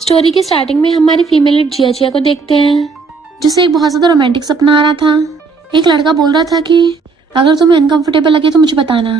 Story की starting में हमारी फीमेल लीड जिया जिया को देखते हैं, जिसे एक बहुत ज्यादा रोमांटिक सपना आ रहा था। एक लड़का बोल रहा था कि अगर तुम्हें अनकंफर्टेबल लगे तो मुझे बताना।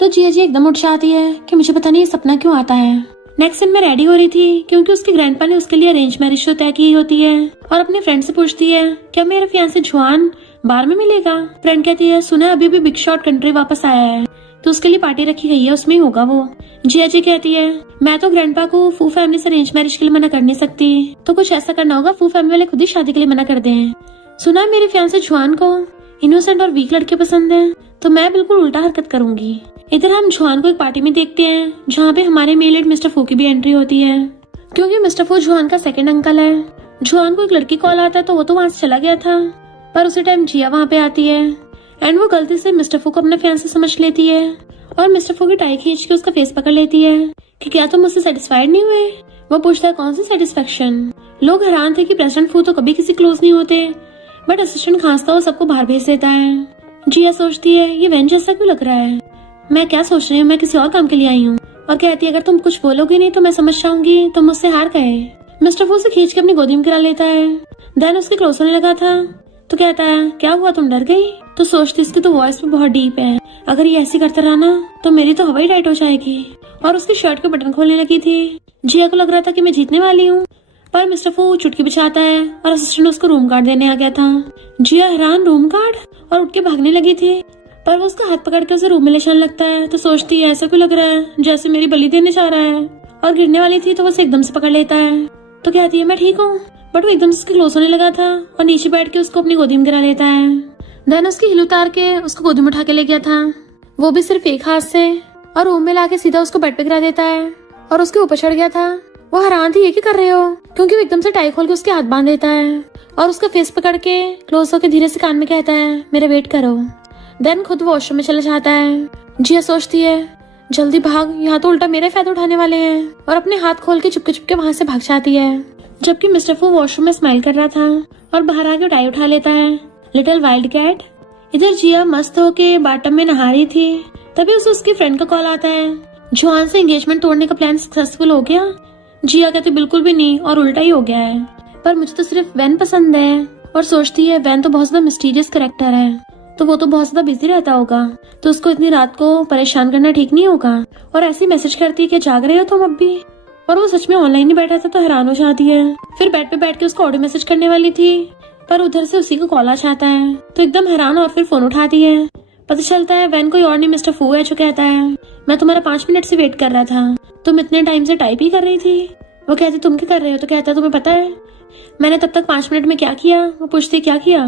तो जिया जिया एकदम उठ जाती है कि मुझे पता नहीं ये सपना क्यों आता है। नेक्स्ट दिन में रेडी हो रही थी क्योंकि उसके ग्रैंडपा ने उसके लिए अरेंज मैरिज तय की होती है और अपने फ्रेंड से पूछती है क्या मेरा फियांसे जुआन बार में मिलेगा। फ्रेंड कहती है सुना अभी भी बिग शॉट कंट्री वापस आया है तो उसके लिए पार्टी रखी गई है, उसमें ही होगा वो। जिया जी कहती है मैं तो ग्रैंडपा को फू फैमिली से अरेंज मैरिज के लिए मना कर नहीं सकती, तो कुछ ऐसा करना होगा फू फैमिली वाले खुद ही शादी के लिए मना कर दें। सुना मेरे फियांसे जुआन को इनोसेंट और वीक लड़के पसंद है तो मैं बिल्कुल उल्टा हरकत करूंगी। इधर हम जुआन को एक पार्टी में देखते हैं जहाँ पे हमारे मेल लीड मिस्टर फू की भी एंट्री होती है क्योंकि मिस्टर फू जुआन का सेकंड अंकल है। जुआन को एक लड़की कॉल आता है तो वो तो वहाँ से चला गया था, पर उसी टाइम जिया वहाँ पे आती है एंड वो गलती से मिस्टर फू को अपना फियांसे समझ लेती है और मिस्टर फू की टाई खींच के उसका फेस पकड़ लेती है कि क्या तुम मुझसे सेटिस्फाइड नहीं हुए। वो पूछता है कौन सी सेटिस्फेक्शन। लोग हैरान थे कि प्रेसिडेंट फू तो कभी किसी क्लोज नहीं होते, बट असिस्टेंट खांसता वो सबको बाहर भेज देता है। जिया सोचती है ये वैन जैसा क्यों लग रहा है, मैं क्या सोच रही हूँ, मैं किसी और काम के लिए आई हूँ। और कहती है अगर तुम कुछ बोलोगे नहीं तो मैं समझ जाऊंगी, तुम मुझसे हार गए। मिस्टर फू से खींच के अपनी गोदी में गिरा लेता है। देन उसके क्लोज होने लगा था तो कहता है क्या हुआ तुम डर गई। तो सोचती इसकी तो वॉइस भी बहुत डीप है, अगर ये ऐसी करता रहा ना तो मेरी तो हवा ही टाइट हो जाएगी। और उसकी शर्ट के बटन खोलने लगी थी। जिया को लग रहा था कि मैं जीतने वाली हूँ, पर मिस्टर फू चुटकी बिछाता है और असिस्टेंट उसको रूम कार्ड देने आ गया था। जिया हैरान रूम कार्ड और उठ के भागने लगी थी, पर वो उसका हाथ पकड़ के उसे रूम में ले जाने लगता है तो सोचती है ऐसा क्यों लग रहा है जैसे मेरी बलि देने जा रहा है। और गिरने वाली थी तो वो उसे एकदम से पकड़ लेता है तो कहती है मैं ठीक हूँ, बट वो एकदम से उसके क्लोज होने लगा था और नीचे बैठ के उसको अपनी गोदी में गिरा लेता है। देन उसकी हिल उतार के उसको गोदी में उठा के ले गया था, वो भी सिर्फ एक हाथ से, और रूम में लाके सीधा उसको बेड पे गिरा देता है और उसके ऊपर चढ़ गया था। वो हैरान थी ये क्या कर रहे हो, क्योंकि वो एकदम से टाई खोल के उसके हाथ बांध देता है और उसका फेस पकड़ के क्लोज होकर धीरे से कान में कहता है मेरा वेट करो। देन खुद वॉशरूम में चला जाता है। जिया सोचती है जल्दी भाग, यहाँ तो उल्टा मेरे फायदा उठाने वाले हैं, और अपने हाथ खोल के चुपके चुपके वहाँ से भाग जाती है। जबकि मिस्टर फू वॉशरूम में स्माइल कर रहा था और बाहर आके टाई उठा लेता है। Little wild cat. इधर जिया मस्त होके बाटम में नहा रही थी, तभी उसे उसकी फ्रेंड का कॉल आता है जुआन से एंगेजमेंट तोड़ने का प्लान सक्सेसफुल हो गया। जिया कहती बिल्कुल भी नहीं और उल्टा ही हो गया है, पर मुझे तो सिर्फ वैन पसंद है। और सोचती है वैन तो बहुत ज्यादा मिस्टीरियस कैरेक्टर है तो वो तो बहुत ज्यादा बिजी रहता होगा, तो उसको इतनी रात को परेशान करना ठीक नहीं होगा। और ऐसी मैसेज करती है कि जाग रहे हो तुम अब भी, और वो सच में ऑनलाइन ही बैठा था तो हैरान हो जाती है। फिर बेड पे बैठ के उसको ऑडियो मैसेज करने वाली थी, पर उधर से उसी को कॉल आ जाता है तो एकदम हैरान और फिर फोन उठाती है। पता चलता है वैन कोई और नहीं मिस्टर फू है, जो कहता है मैं तुम्हारा 5 मिनट से वेट कर रहा था, तुम इतने टाइम से टाइप ही कर रही थी। वो कहती तुम क्या कर रहे हो, तो कहता है तुम्हें पता है मैंने तब तक 5 मिनट में क्या किया। वो पूछती क्या किया,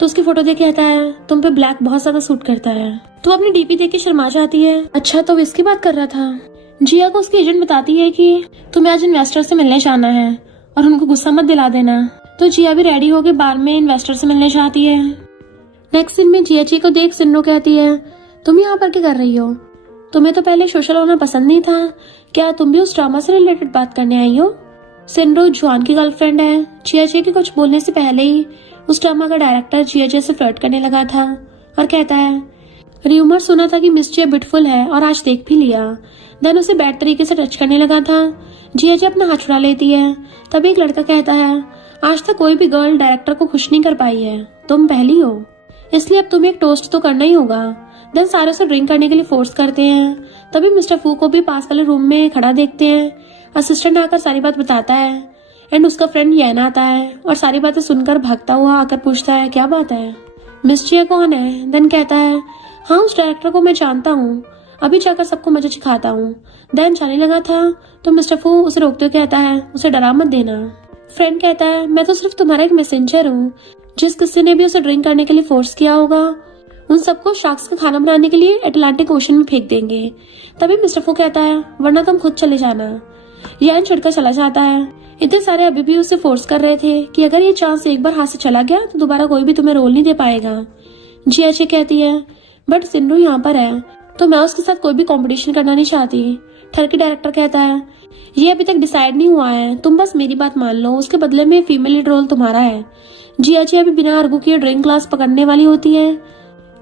तो उसकी फोटो देख कहता है तुम पे ब्लैक बहुत ज्यादा सूट करता है। तो अपनी डीपी देख के शर्मा जाती है। अच्छा तो वो इसकी बात कर रहा था। जिया को उसकी एजेंट बताती है कि तुम्हें आज इन्वेस्टर से मिलने जाना है और उनको गुस्सा मत दिला देना। तो जिया भी रेडी होकर बार में इन्वेस्टर से मिलने जाती है। नेक्स्ट सीन में जिया जी को देख सिन्नो कहती है तुम यहाँ पर क्या कर रही हो, तुम्हें तो पहले सोशल होना पसंद नहीं था, क्या तुम भी उस ड्रामा से रिलेटेड बात करने आई हो। सिन्नो जुआन की गर्लफ्रेंड है। जिया जी के कुछ बोलने से पहले ही उस ड्रामा का डायरेक्टर जिया जी से फ्लर्ट करने लगा था और कहता है र्यूमर सुना था कि मिस जिया ब्यूटीफुल है और आज देख भी लिया। देन उसे बैड तरीके से टच करने लगा था। जिया जी अपना हाथ छुड़ा लेती है, तभी एक लड़का कहता है आज तक कोई भी गर्ल डायरेक्टर को खुश नहीं कर पाई है, तुम पहली हो, इसलिए अब तुम्हें एक टोस्ट तो करना ही होगा। देन सारे उसे ड्रिंक करने के लिए फोर्स करते हैं। तभी मिस्टर फू को भी पास वाले रूम में खड़ा देखते हैं। असिस्टेंट आकर सारी बात बताता है एंड उसका फ्रेंड येना आता है और सारी बातें सुनकर भागता हुआ आकर पूछता है क्या बात है, मिस जिया कौन है। देन कहता है हाँ उस डायरेक्टर को मैं जानता हूँ, अभी जाकर सबको मजे सिखाता हूँ। देन जाने लगा था तो मिस्टर फू उसे रोकते हुए कहता है उसे डरा मत देना। फ्रेंड कहता है मैं तो सिर्फ तुम्हारा एक मैसेंजर हूँ, जिस किसी ने भी उसे ड्रिंक करने के लिए फोर्स किया होगा उन सबको शार्क्स का खाना बनाने के लिए अटलांटिक ओशन में फेंक देंगे। तभी मिस्टर फू कहता है वरना तुम खुद चले जाना। यान छिड़कर चला जाता है। इतने सारे अभी भी उसे फोर्स कर रहे थे कि अगर ये चांस एक बार हाथ से चला गया तो दोबारा कोई भी तुम्हें रोल नहीं दे पाएगा। जिया जी कहती है बट सिन्नू यहाँ पर है तो मैं उसके साथ कोई भी कंपटीशन करना नहीं चाहती। ठरकी डायरेक्टर कहता है ये अभी तक डिसाइड नहीं हुआ है, तुम बस मेरी बात मान लो, उसके बदले में फीमेल लीड रोल तुम्हारा है। जिया जी अभी बिना आर्गू किए ड्रिंक क्लास पकड़ने वाली होती है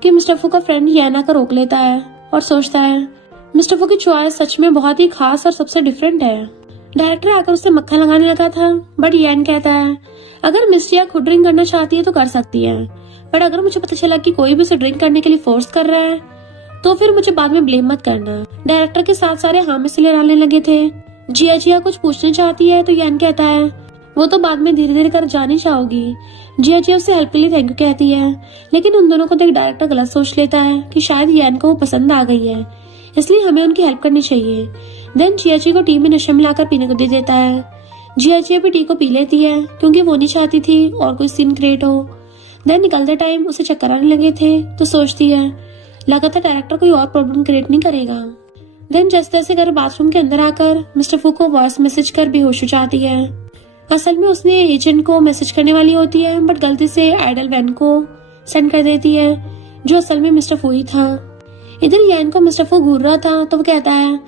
कि मिस्टर फू का फ्रेंड येना का रोक लेता है और सोचता है मिस्टर फू की चॉइस सच में बहुत ही खास और सबसे डिफरेंट है। डायरेक्टर आकर उसे मक्खन लगाने लगा था, बट यान कहता है अगर मिस जिया खुद ड्रिंक करना चाहती है तो कर सकती है, बट अगर मुझे पता चला कि कोई भी उसे ड्रिंक करने के लिए फोर्स कर रहा है तो फिर मुझे बाद में ब्लेम मत करना। डायरेक्टर के साथ सारे हाँ में सिले डालने लगे थे। जिया जिया कुछ पूछना चाहती है तो यान कहता है वो तो बाद में धीरे धीरे कर जानी चाहोगी। जिया जिया उसे हेल्प के लिए थैंक यू कहती है, लेकिन उन दोनों को देख डायरेक्टर गलत सोच लेता है कि शायद यान को वो पसंद आ गई है, इसलिए हमें उनकी हेल्प करनी चाहिए। देन जिया जी को टी में नशा मिलाकर पीने को दे देता है। जिया जिया भी टी को पी लेती है क्योंकि वो नहीं चाहती थी और कोई सीन क्रिएट हो। देन निकलते टाइम उसे चक्कर आने लगे थे तो सोचती है लगातार डायरेक्टर कोई और प्रॉब्लम क्रिएट नहीं करेगा। देन जैसे तैसे कर बाथरूम के अंदर आकर मिस्टर फू को वॉइस मैसेज कर बेहोश हो जाती है। असल में उसने एजेंट को मैसेज करने वाली होती है, बट गलती से आइडल वैन को सेंड कर देती है जो असल में मिस्टर फू ही था। इधर यान को मिस्टर फू घूर रहा था तो वो कहता है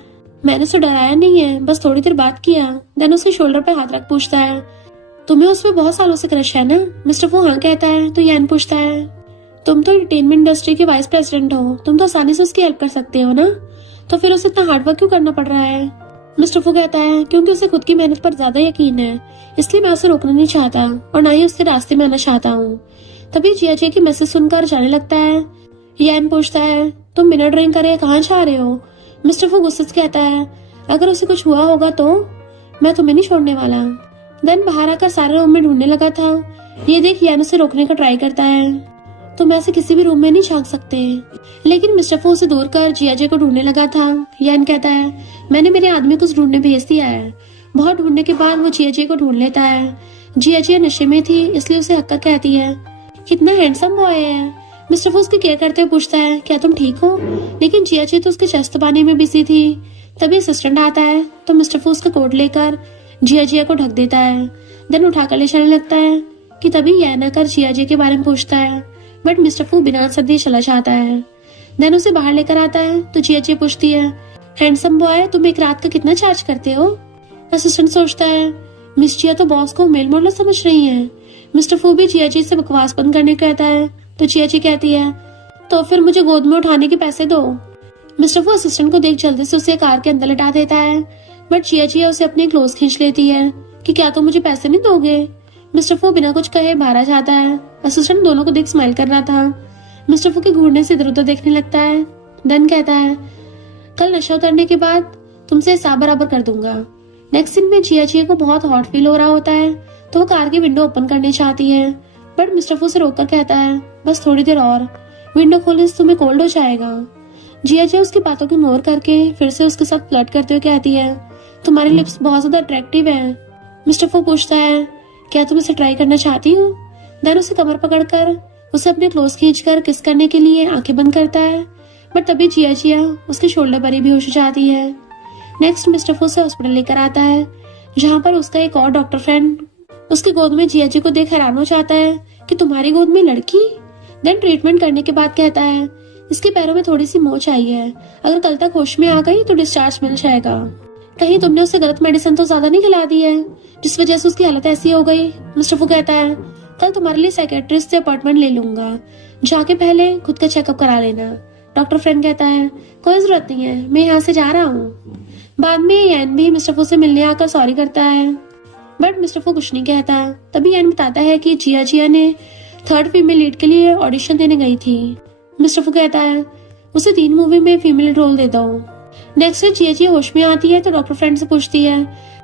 मैंने उसे डराया नहीं है, बस थोड़ी देर बात किया। देन उसके शोल्डर पे हाथ रख पूछता है तुम्हें उस पर बहुत सालों से क्रश है ना? मिस्टर फू हाँ कहता है तो यान पूछता है तुम तो एंटरटेनमेंट इंडस्ट्री के वाइस प्रेसिडेंट हो, तुम तो आसानी से उसकी हेल्प कर सकते हो ना, तो फिर उसे इतना हार्डवर्क क्यों करना पड़ रहा है? मिस्टर फू कहता है क्योंकि उसे खुद की मेहनत पर ज्यादा यकीन है, इसलिए मैं उसे रोकना नहीं चाहता और ना ही उसके रास्ते में आना चाहता हूँ। तभी जिया जी की मैसेज सुनकर जाने लगता है। यान पूछता है तुम बिना ड्रिंक करे कहाँ जा रहे हो? मिस्टर फू गुस्से से कहता है अगर उसे कुछ हुआ होगा तो मैं तुम्हें नहीं छोड़ने वाला। देन बाहर आकर सारे रूम में ढूंढने लगा था। ये देख यान उसे रोकने का ट्राई करता है, तुम ऐसे किसी भी रूम में नहीं झांक सकते, लेकिन मिस्टर फू उसे दूर कर जिया जी को ढूंढने लगा था। यान कहता है मैंने मेरे आदमी को ढूंढने भेज दिया है। बहुत ढूंढने के बाद वो जिया जी को ढूंढ लेता है। जिया जी नशे में थी इसलिए उसे हक्का कहती है कितना हैंडसम बॉय है। मिस्टर फू उसकी केयर करते हुए पूछता है क्या तुम ठीक हो, लेकिन जिया जी तो उसके चेस्ट दबाने में बिजी थी। तभी असिस्टेंट आता है तो मिस्टर फू उसका कोट लेकर जिया जिया को ढक देता है। देन उठाकर ले चलने लगता है कि तभी यान आकर जिया जी के बारे में पूछता है, बट मिस्टर फू बिना सदी चला जाता है। देन उसे बाहर लेकर आता है तो जिया जी पूछती है हैंडसम बॉय तुम एक रात का कितना चार्ज करते हो? असिस्टेंट सोचता है मिस जिया तो बॉस को मेल मॉडल समझ रही है। मिस्टर फू भी जिया जी से बकवास बंद करने को कहता है तो जिया जी कहती है तो फिर मुझे गोद में उठाने के पैसे दो। मिस्टर फू असिस्टेंट को देख जल्दी से उसे कार के अंदर लिटा देता है, बट जिया जी उसे अपने क्लोज खींच लेती है कि क्या तुम मुझे पैसे नहीं दोगे? मिस्टर फू बिना कुछ कहे बाहर आ जाता है। असिस्टेंट दोनों को देख स्माइल कर रहा था। मिस्टर फू के घूरने से इधर उधर देखने लगता है। देन कहता है कल नशा उतरने के बाद तुमसे हिसाब बराबर कर दूंगा। नेक्स्ट सीन में जिया जी को बहुत हॉट फील हो रहा होता है तो वो कार की विंडो ओपन करनी चाहती है, बट मिस्टर फू से रोककर कहता है बस थोड़ी देर और, विंडो खोलने से तुम्हें कोल्ड हो जाएगा। जिया जी उसकी बातों को इग्नोर करके फिर से उसके साथ फ्लर्ट करते हुए कहती है तुम्हारी लिप्स बहुत ज्यादा अट्रैक्टिव है। मिस्टर फू पूछता है क्या तुम इसे ट्राई करना चाहती हो? देन उसे कमर पकड़कर उसे अपने क्लोज खींचकर किस करने के लिए आंखें बंद करता है, बट तभी जिया जिया उसके शोल्डर पर ही बेहोश हो जाती है। नेक्स्ट मिस्टर फू से हॉस्पिटल लेकर आता है जहाँ पर उसका एक और डॉक्टर फ्रेंड उसकी गोद में जिया जी को देख हैरान हो जाता है कि तुम्हारी गोद में लड़की। देन ट्रीटमेंट करने के बाद कहता है इसके पैरों में थोड़ी सी मोच आई है, अगर कल तक होश में आ गई तो डिस्चार्ज मिल जाएगा। कहीं तुमने उसे गलत मेडिसिन तो ज्यादा नहीं खिला दी है जिस वजह से उसकी हालत ऐसी हो गई। मिस्टर फू कहता है कल तुम्हारे लिए साइकेट्रिस्ट से अपॉइंटमेंट ले लूंगा, जाके पहले खुद का चेकअप करा लेना। डॉक्टर फ्रेंड कहता है कोई जरूरत नहीं है, मैं यहाँ से जा रहा हूँ। बाद में यान भी मिस्टर फू से मिलने आकर सॉरी करता है, बट मिस्टर फू कुछ नहीं कहता। तभी यान बताता है कि जिया जिया ने थर्ड फीमेल लीड के लिए ऑडिशन देने गई थी। मिस्टर फू कहता है उसे 3 मूवी में फीमेल रोल दे दो। नेक्स्ट जिया जिया होश में आती है तो डॉक्टर फ्रेंड से पूछती है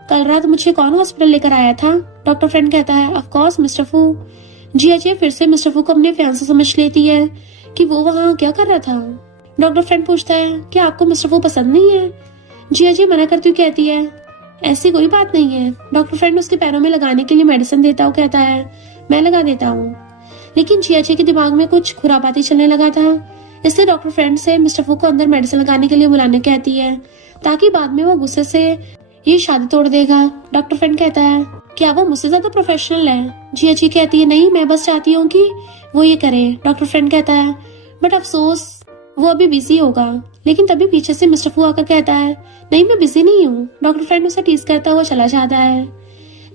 कल रात मुझे कौन हॉस्पिटल लेकर आया था? डॉक्टर फ्रेंड कहता है ऑफ कोर्स मिस्टर फू। जिया जिया फिर से मिस्टर फू को अपने फियांसे समझ लेती है कि वो वहाँ क्या कर रहा था। डॉक्टर फ्रेंड पूछता है क्या आपको मिस्टर फू पसंद नहीं है? जिया जिया मना करती हुई कहती है ऐसी कोई बात नहीं है। डॉक्टर फ्रेंड उसके पैरों में लगाने के लिए मेडिसिन देता हुआ कहता है मैं लगा देता हूँ, लेकिन जिया जिया के दिमाग में कुछ खुरापाती चलने लगा था, इसलिए डॉक्टर फ्रेंड से मिस्टर फू को अंदर मेडिसिन लगाने के लिए बुलाने कहती है ताकि बाद में वो गुस्से से ये शादी तोड़ देगा। डॉक्टर फ्रेंड कहता है क्या वो मुझसे ज्यादा प्रोफेशनल है? जिया जी कहती है नहीं, मैं बस चाहती हूँ कि वो ये करे। डॉक्टर फ्रेंड कहता है बट अफसोस वो अभी बिजी होगा। लेकिन तभी पीछे से मिस्टर फू आकर कहता है नहीं मैं बिजी नहीं हूँ। डॉक्टर फ्रेंड उसे टीज करता हुआ चला जाता है।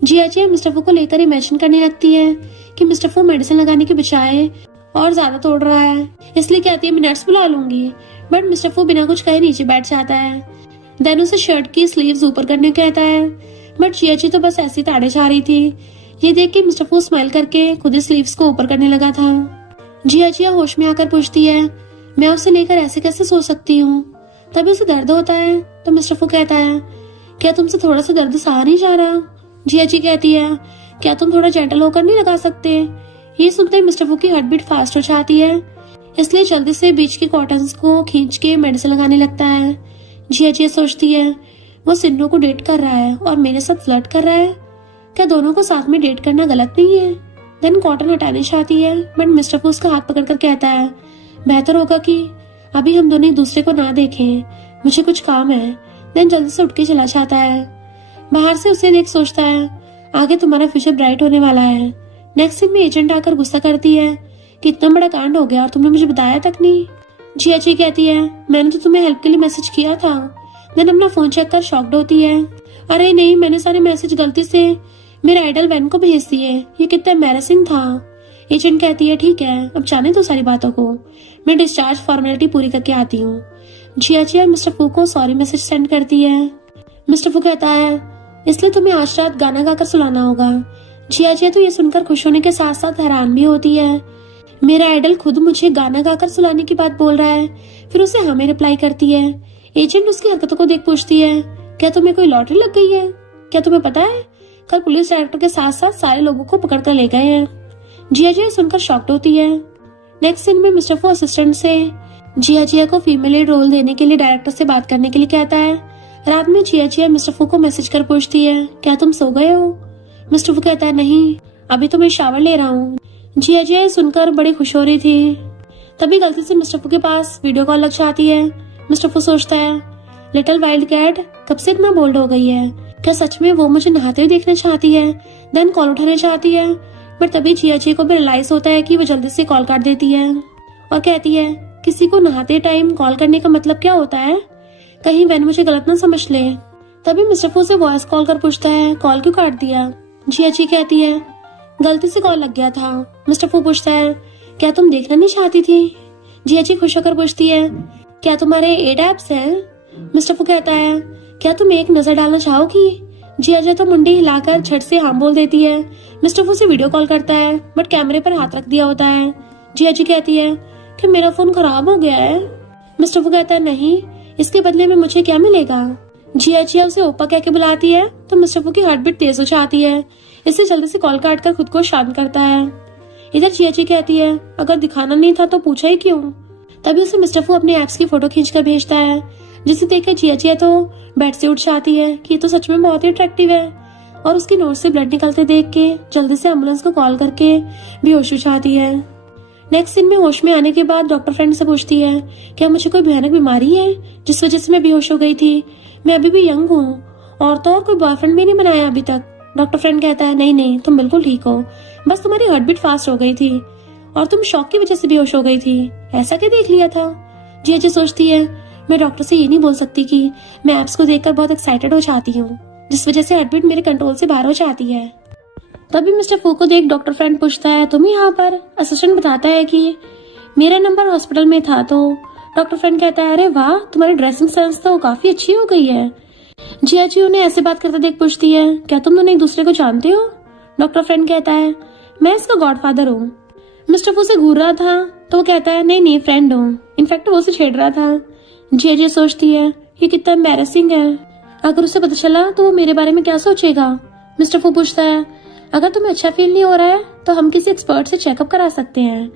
जिया जी मिस्टर फू को लेकर इमेजिन करने लगती है कि मिस्टर फू मेडिसिन लगाने के बजाय और ज्यादा तोड़ रहा है, इसलिए कहती है मैं नर्स बुला लूंगी। बट मिस्टर फू बिना कुछ कहे नीचे बैठ जाता है। देन उसे शर्ट की स्लीव्स ऊपर करने कहता है, बट जियाची तो बस ऐसी ताड़े छा रही थी। ये देख के मिस्टर फू स्माइल करके खुद ही स्लीव्स को ऊपर करने लगा था। जिया होश में आकर पूछती है, मैं उसे लेकर ऐसे कैसे सो सकती हूँ? तभी उसे दर्द होता है। तो मिस्टर फू कहता है, क्या तुमसे थोड़ा सा दर्द सहा नहीं जा रहा? जिया कहती है, क्या तुम थोड़ा जेंटल होकर नहीं लगा सकते? ये सुनते ही मिस्टर फू की हार्ट बीट फास्ट हो जाती है, इसलिए जल्दी से बीच के कॉटन्स को खींच के मेडिसिन लगाने लगता है। जिया सोचती है, वो सिन्नू को डेट कर रहा है और मेरे साथ फ्लर्ट कर रहा है, क्या दोनों को साथ में डेट करना गलत नहीं है? देन कॉटन हटाने चाहती है, बट मिस्टर फू उसका हाथ पकड़कर कहता है, बेहतर होगा कि अभी हम दोनों एक दूसरे को ना देखें, मुझे कुछ काम है। देन जल्दी से उठ के चला जाता है। बाहर से उसे देख सोचता है, आगे तुम्हारा फ्यूचर ब्राइट होने वाला है। नेक्स्ट सीन में एजेंट आकर गुस्सा करती है कि इतना बड़ा कांड हो गया और तुमने मुझे बताया तक नहीं। जिया कहती है, मैंने तो तुम्हें हेल्प के लिए मैसेज किया था। देन अपना फोन चेक कर शॉक्ड होती है, अरे नहीं, मैंने सारे मैसेज गलती से मेरे आइडल वैन को भेज दिए, ये कितना एम्बैरेसिंग था। एजेंट कहती है, ठीक है, अब जाने दो सारी बातों को, मैं डिस्चार्ज फॉर्मेलिटी पूरी करके आती हूँ। जिया मिस्टर फू को सॉरी मैसेज सेंड करती है। मिस्टर फू कहता है, इसलिए तुम्हें आज रात गाना गाकर सुलाना होगा। जिया तो ये सुनकर खुश होने के साथ साथ हैरान भी होती है, मेरा आइडल खुद मुझे गाना गाकर सुलाने की बात बोल रहा है। फिर उसे हमें रिप्लाई करती है। एजेंट उसकी हरकतों को देख पूछती है, क्या तुम्हें कोई लॉटरी लग गई है? क्या तुम्हें पता है कल पुलिस डायरेक्टर के साथ साथ सारे लोगों को पकड़ कर ले गए हैं? जिया सुनकर शॉक्ड होती है। नेक्स्ट सीन में मिस्टर फू असिस्टेंट से जिया को फीमेल लीड रोल देने के लिए डायरेक्टर से बात करने के लिए कहता है। रात में जिया मिस्टर फू को मैसेज कर पूछती है, क्या तुम सो गए हो? मिस्टर फू कहता है, नहीं, अभी तो मैं शावर ले रहा हूँ। जिया सुनकर बड़ी खुश हो रही थी। तभी गलती से मिस्टर फू के पास वीडियो कॉल लग जाती है। मिस्टर फू सोचता है, लिटिल वाइल्ड कैट कब से इतना बोल्ड हो गई है? क्या सच में वो मुझे नहाते हुए देखना चाहती है? देन कॉल उठाना चाहती है, पर तभी जिया को भी रियलाइज होता है कि वो जल्दी से कॉल काट देती है और कहती है, किसी को नहाते टाइम कॉल करने का मतलब क्या होता है? कहीं वैन मुझे गलत ना समझ ले। तभी मिस्टर फू से वॉइस कॉल कर पूछता है, कॉल क्यों काट दिया? जिया कहती है, गलती से कॉल लग गया था। मिस्टर फू पूछता है, क्या तुम देखना नहीं चाहती थी? जिया खुश होकर पूछती है, क्या तुम्हारे 8 ऐप्स हैं? मिस्टर फू कहता है, क्या तुम एक नजर डालना चाहोगी? जिया तो मुंडी हिलाकर झट से हाँ बोल देती है। मिस्टर फू से वीडियो कॉल करता है, बट कैमरे पर हाथ रख दिया होता है। जिया कहती है कि मेरा फोन खराब हो गया है। मिस्टर फू कहता है, नहीं, इसके बदले में मुझे क्या मिलेगा? जिया उसे ओपा कह के बुलाती है, तो मिस्टर फू की हार्ट बीट तेज हो जाती है, इससे जल्दी से कॉल काट कर खुद को शांत करता है। इधर जिया कहती है, अगर दिखाना नहीं था तो पूछा ही क्यों? तभी उसे मिस्टर फू अपने एप्स की फोटो खींचकर भेजता है, जिसे देखकर जिया तो बेड से उठ जाती है कि ये तो सच में बहुत ही अट्रैक्टिव है, और उसकी नोज से ब्लड निकलते देख के जल्दी से एम्बुलेंस को कॉल करके बेहोश हो जाती है। नेक्स्ट सीन में होश में आने के बाद डॉक्टर फ्रेंड से पूछती है, क्या मुझे कोई भयानक बीमारी है जिस वजह से मैं बेहोश हो गई थी? मैं अभी भी यंग हूँ और तो और कोई बॉयफ्रेंड भी नहीं बनाया अभी तक। डॉक्टर फ्रेंड कहता है, नहीं, तुम बिल्कुल ठीक हो, बस तुम्हारी हार्ट बीट फास्ट हो गई थी और तुम शॉक की वजह से बेहोश हो गई थी। ऐसा क्या देख लिया था? जिया सोचती है, मैं डॉक्टर से ये नहीं बोल सकती कि मैं एप्स को देखकर बहुत एक्साइटेड हो जाती हूँ, जिस वजह से हार्ट बीट मेरे कंट्रोल से बाहर हो जाती है। तभी मिस्टर फू को देख डॉक्टर फ्रेंड पूछता है, तुम यहाँ पर? असिस्टेंट बताता है कि मेरा नंबर हॉस्पिटल में था। तो डॉक्टर फ्रेंड कहता है, अरे वाह, तुम्हारी ड्रेसिंग सेंस तो काफी अच्छी हो गई है। जिया उन्हें ऐसे बात करते देख पूछती है, क्या तुम दोनों एक दूसरे को जानते हो? डॉक्टर फ्रेंड कहता है, मैं इसका गॉडफादर हूँ। मिस्टर फू से घूर रहा था तो वो कहता है, नहीं, फ्रेंड हूँ, इनफैक्ट वो उसे छेड़ रहा था। जिया सोचती है, ये कितना एम्बैरेसिंग है, अगर उसे पता चला तो वो मेरे बारे में क्या सोचेगा? मिस्टर फू पूछता है, अगर तुम्हें अच्छा फील नहीं हो रहा है तो हम किसी एक्सपर्ट से चेकअप करा सकते हैं।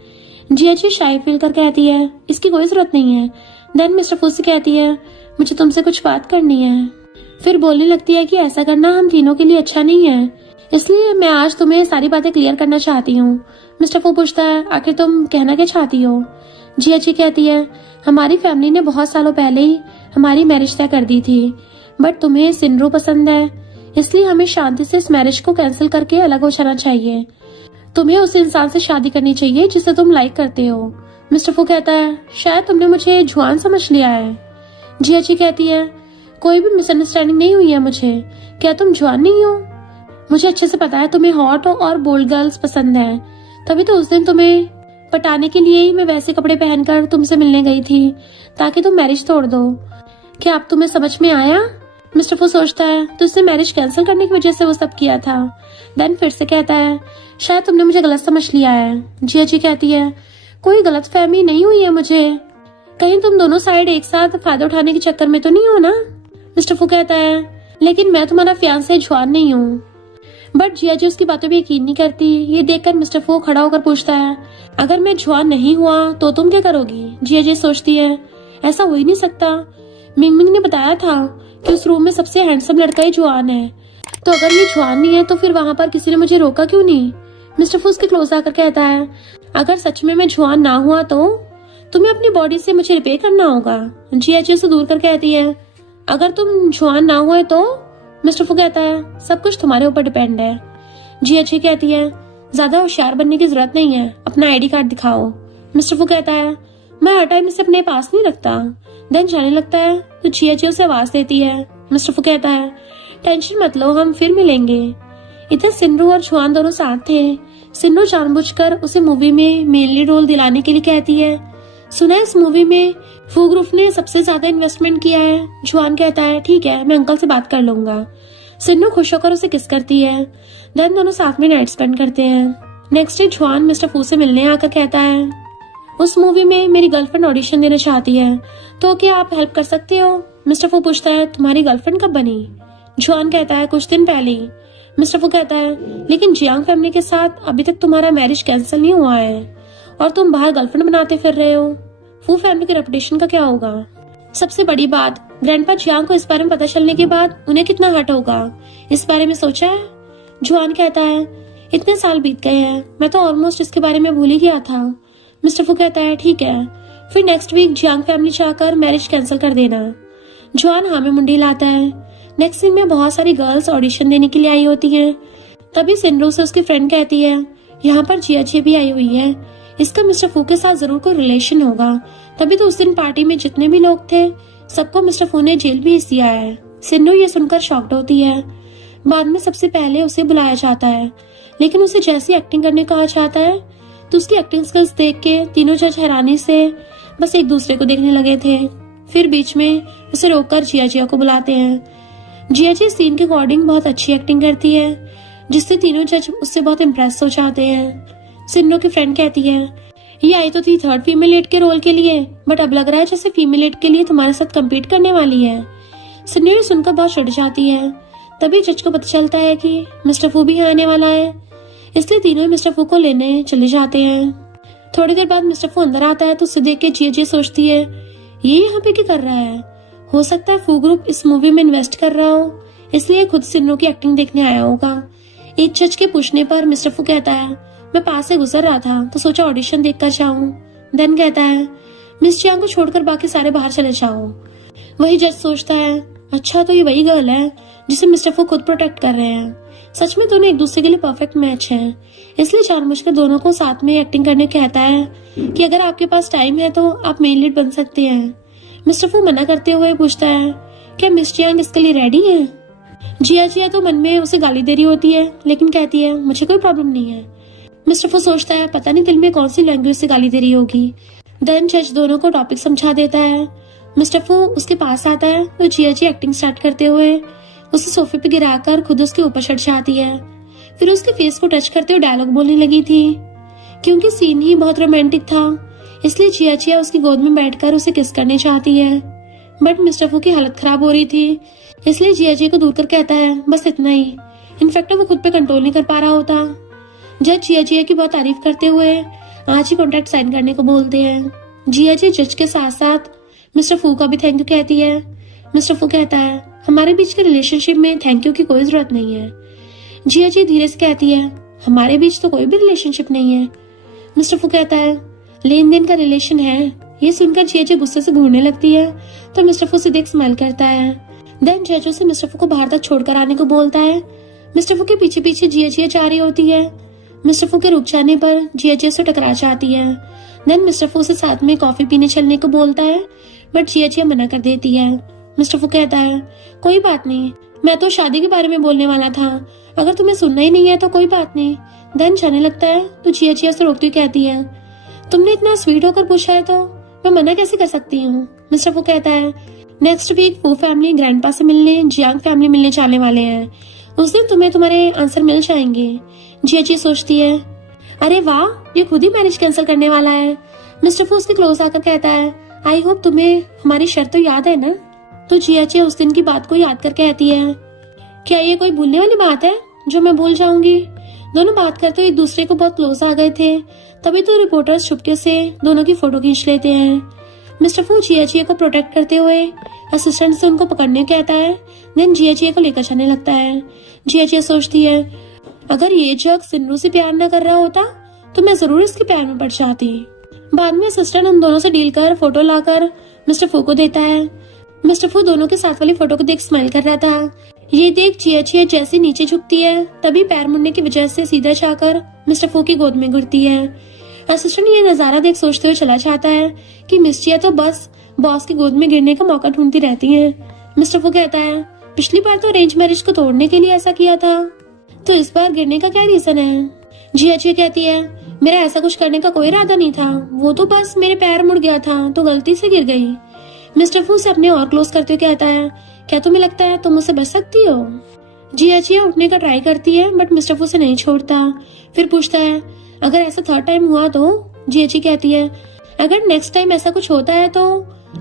जिया शाय फील कर कहती है, इसकी कोई जरूरत नहीं है। देन मिस्टर फू से कहती है, मुझे तुमसे कुछ बात करनी है। फिर बोलने लगती है कि ऐसा करना हम तीनों के लिए अच्छा नहीं है, इसलिए मैं आज तुम्हें सारी बातें क्लियर करना चाहती हूँ। मिस्टर फू पूछता है, आखिर तुम कहना क्या चाहती हो? जिया कहती है, हमारी फैमिली ने बहुत सालों पहले ही हमारी मैरिज तय कर दी थी, बट तुम्हें सिंड्रो पसंद है, इसलिए हमें शांति से इस मैरिज को कैंसिल करके अलग हो जाना चाहिए। तुम्हें उस इंसान से शादी करनी चाहिए जिसे तुम लाइक करते हो। मिस्टर फू कहता है, शायद तुमने मुझे जुआन समझ लिया है। जिया कहती है, कोई भी मिसअंडरस्टैंडिंग नहीं हुई है मुझे, क्या तुम जुआन नहीं हो? मुझे अच्छे से पता है तुम्हें हॉट और बोल्ड गर्ल्स पसंद है, तभी तो उस दिन तुम्हें पटाने के लिए ही मैं वैसे कपड़े पहनकर तुमसे मिलने गई थी ताकि तुम मैरिज तोड़ दो। क्या अब तुम्हें समझ में आया? मिस्टर फू सोचता है तो उसने मैरिज कैंसिल करने की वजह से वो सब किया था। देन फिर से कहता है शायद तुमने मुझे गलत समझ लिया है। जिया जी कहती है कोई गलत फहमी नहीं हुई है मुझे, कहीं तुम दोनों साइड एक साथ फायदा उठाने के चक्कर में तो नहीं हो ना। मिस्टर फू कहता है लेकिन मैं तुम्हारा फियांसे जुआन नहीं हूँ। बट जिया जी उसकी बातों पे यकीन नहीं करती। ये देखकर मिस्टर फू खड़ा होकर पूछता है अगर मैं जुआन नहीं हुआ तो तुम क्या करोगी। जिया जी सोचती है ऐसा हो ही नहीं सकता, मिंग मिंग ने बताया था कि उस रूम में सबसे हैंडसम लड़का ही जुआन है, तो अगर ये जुआन नहीं है तो फिर वहां पर किसी ने मुझे रोका क्यों नहीं। मिस्टर फू उसके क्लोज आकर कहता है अगर सच में मैं जुआन ना हुआ तो तुम्हें अपनी बॉडी से मुझे रिपेयर करना होगा। जिया जी उसे दूर कर कहती है अगर तुम जुआन ना हुए तो। मिस्टर फू कहता है सब कुछ तुम्हारे ऊपर डिपेंड है। जिया जी कहती है ज्यादा होशियार बनने की जरूरत नहीं है, अपना आईडी कार्ड दिखाओ। मिस्टर फू कहता है मैं हर टाइम इसे अपने पास नहीं रखता। देन जाने लगता है तो जिया जी उसे आवाज देती है। मिस्टर फू कहता है टेंशन मत लो, हम फिर मिलेंगे। इधर सिन्नू और जुआन दोनों साथ थे। सिन्नू जानबूझकर उसे मूवी में मेन लीड रोल दिलाने के लिए कहती है। सुना है इस मूवी में फू ग्रुप ने सबसे ज्यादा इन्वेस्टमेंट किया है। जुआन कहता है ठीक है, मैं अंकल से बात कर लूंगा। सिन्नू खुश होकर उसे किस करती है। देन दोनों साथ में नाइट स्पेंड करते हैं। नेक्स्ट डे जुआन मिस्टर फू से मिलने आकर कहता है उस मूवी में मेरी गर्लफ्रेंड ऑडिशन देना चाहती है, तो क्या आप हेल्प कर सकते हो। मिस्टर फू पूछता है तुम्हारी गर्लफ्रेंड कब बनी। जुआन कहता है कुछ दिन पहले ही। मिस्टर फू कहता है लेकिन जियांग फैमिली के साथ अभी तक तुम्हारा मैरिज कैंसिल नहीं हुआ है और तुम बाहर गर्लफ्रेंड बनाते फिर रहे हो। फू फैमिली के रेपुटेशन का क्या होगा। सबसे बड़ी बात ग्रैंडपा जियांग को इस बारे में पता चलने के बाद उन्हें कितना हर्ट होगा, इस बारे में सोचा है। जुआन कहता है इतने साल बीत गए हैं, मैं तो ऑलमोस्ट इसके बारे में भूल ही गया था। मिस्टर फू कहता है ठीक है, फिर नेक्स्ट वीक जियांग फैमिली चाहकर मैरिज कैंसिल कर देना। जुआन हाँ में मुंडी लाता है। नेक्स्ट सीन में बहुत सारी गर्ल्स ऑडिशन देने के लिए आई होती हैं। तभी सिन्नू से उसकी फ्रेंड कहती है यहाँ पर जिया जी भी आई हुई है, इसका मिस्टर फू के साथ जरूर कोई रिलेशन होगा, तभी तो उस दिन पार्टी में जितने भी लोग थे सबको मिस्टर फू ने जेल भेज दिया है। सिन्नू ये सुनकर शॉक्ड होती है। बाद में सबसे पहले उसे बुलाया जाता है, लेकिन उसे जैसी एक्टिंग करने कहा जाता है तो उसकी एक्टिंग स्किल्स देख के तीनों जज हैरानी से बस एक दूसरे को देखने लगे थे। फिर बीच में उसे रोककर जिया जिया को बुलाते हैं। जिया जी सीन के अकॉर्डिंग बहुत अच्छी एक्टिंग करती है, जिससे तीनों जज उससे बहुत इम्प्रेस हो जाते हैं। सिन्नू की फ्रेंड कहती है ये आई तो थी थर्ड फीमेल लीड के रोल के लिए, बट अब लग रहा है जैसे फीमेल लीड के लिए तुम्हारे साथ कम्पीट करने वाली है। सिन्नू ये सुनकर बहुत चिढ़ जाती है। तभी जज को पता चलता है कि मिस्टर फू भी आने वाला है, इसलिए तीनों मिस्टर फू को लेने चले जाते हैं। थोड़ी देर बाद मिस्टर फू अंदर आता है तो उसे देख के जिया जी सोचती है ये यहाँ पे क्या कर रहा है। हो सकता है फू ग्रुप इस मूवी में इन्वेस्ट कर रहा हो, इसलिए खुद सिन्नू की एक्टिंग देखने आया होगा। एक जज के पूछने पर मिस्टर फू कहता है मैं पास से गुजर रहा था तो सोचा ऑडिशन देख कर जाऊं। देन कहता है मिस जियांग को छोड़कर बाकी सारे बाहर चले जाओ। वही जज सोचता है अच्छा तो ये वही गर्ल है जिसे मिस्टर फू खुद प्रोटेक्ट कर रहे हैं। सच में दोनों एक दूसरे के लिए परफेक्ट मैच है, इसलिए जानबूझकर दोनों को साथ में एक्टिंग करने कहता है कि अगर आपके पास टाइम है तो आप मेन लीड बन सकते हैं। मिस्टर फू मना करते हुए पूछता है क्या मिस जियांग इसके लिए रेडी है। जिया जिया तो मन में उसे गाली दे रही होती है, लेकिन कहती है मुझे कोई प्रॉब्लम नहीं है। मिस्टर फू सोचता है पता नहीं दिल में कौन सी लैंग्वेज से गाली दे रही होगी। देन जज दोनों को टॉपिक समझा देता है। मिस्टर फू उसके पास आता है तो जिया जी एक्टिंग स्टार्ट करते हुए उसे सोफे पे गिराकर खुद उसके ऊपर चढ़ जाती है। फिर उसके फेस को टच करते हुए डायलॉग बोलने लगी थी। क्योंकि सीन ही बहुत रोमांटिक था, इसलिए जिया जिया उसकी गोद में बैठकर उसे किस करने चाहती है, बट मिस्टर फू की हालत खराब हो रही थी, इसलिए जिया जी को दूर कर कहता है बस इतना ही। इनफैक्ट वो खुद पे कंट्रोल नहीं कर पा रहा होता। जज जिया जिया की बहुत तारीफ करते हुए आज ही कॉन्ट्रैक्ट साइन करने को बोलते हैं। जिया जी जज के साथ साथ मिस्टर फू का भी थैंक यू कहती है। मिस्टर फू कहता है हमारे बीच के रिलेशनशिप में थैंक यू की कोई जरूरत नहीं है। जिया जी धीरे से कहती है हमारे बीच तो कोई भी रिलेशनशिप नहीं है। मिस्टर फू कहता है लेन देन का रिलेशन है। ये सुनकर जिया जी गुस्से से घूरने लगती है तो मिस्टर फू से देख स्माइल करता है। देन जज उसे मिस्टर फू को बाहर तक छोड़कर आने को बोलता है। मिस्टर फू के पीछे पीछे जिया जिया जा रही होती है। मिस्टर फू के रुक जाने पर जिया जिया से टकरा जाती है। देन मिस्टर फू से साथ में कॉफी पीने चलने को बोलता है, बट जिया जिया मना कर देती है। मिस्टर फू कहता है कोई बात नहीं, मैं तो शादी के बारे में बोलने वाला था, अगर तुम्हें सुनना ही नहीं है तो कोई बात नहीं। देन जाने लगता है तो जिया जिया से रोकती कहती है तुमने इतना स्वीट होकर पूछा है तो मैं मना कैसे कर सकती हूँ। मिस्टर फू कहता है नेक्स्ट वीक फू फैमिली ग्रैंडपा से मिलने जियांग फैमिली मिलने जाने वाले हैं। उस दिन तुम्हें तुम्हारे आंसर मिल जाएंगे। जियाची सोचती है, अरे वाह, ये खुद ही मैरिज कैंसिल करने वाला है। मिस्टर फू उसके क्लोज आकर कहता है, आई होप तुम्हें हमारी शर्त तो याद है ना। तो जियाची उस दिन की बात को याद कर कहती है, क्या ये कोई भूलने वाली बात है जो मैं भूल जाऊंगी। दोनों बात करते हुए एक दूसरे को बहुत क्लोज आ गए थे। तभी तो रिपोर्टर्स चुपके से दोनों की फोटो खींच लेते हैं। मिस्टर फू जियाची को प्रोटेक्ट करते हुए असिस्टेंट से उनको पकड़ने कहता है। देन जियाची को लेकर जाने लगता है। जियाची सोचती है, अगर ये जग सिन्नू से प्यार न कर रहा होता तो मैं जरूर इसके प्यार में पड़ जाती। बाद में असिस्टेंट उन दोनों से डील कर फोटो लाकर मिस्टर फू को देता है। मिस्टर फू दोनों के साथ वाली फोटो को देख स्माइल कर रहा था। ये देख जियाची जैसे नीचे झुकती है तभी पैर मुड़ने की वजह से सीधा जाकर मिस्टर फू की गोद में गिरती है। असिस्टेंट ये नजारा देख सोचते हुए चला जाता है कि मिस जिया तो बस बॉस की गोद में गिरने का मौका ढूंढती रहती है। मिस्टर फू कहता है, पिछली बार तो अरेंज मैरिज को तोड़ने के लिए ऐसा किया था, तो इस बार गिरने का क्या रीजन है। जियाची कहती है, मेरा ऐसा कुछ करने का कोई इरादा नहीं था, वो तो बस मेरे पैर मुड़ गया था तो गलती से गिर गई। मिस्टर फू से अपने और क्लोज करते हुए कहता है, क्या तुम्हें लगता है तुम मुझसे बच सकती हो। जियाची उठने का ट्राई करती है बट मिस्टर फू से नहीं छोड़ता। फिर पूछता है, अगर ऐसा थर्ड टाइम हुआ तो। जियाची कहती है, अगर नेक्स्ट टाइम ऐसा कुछ होता है तो।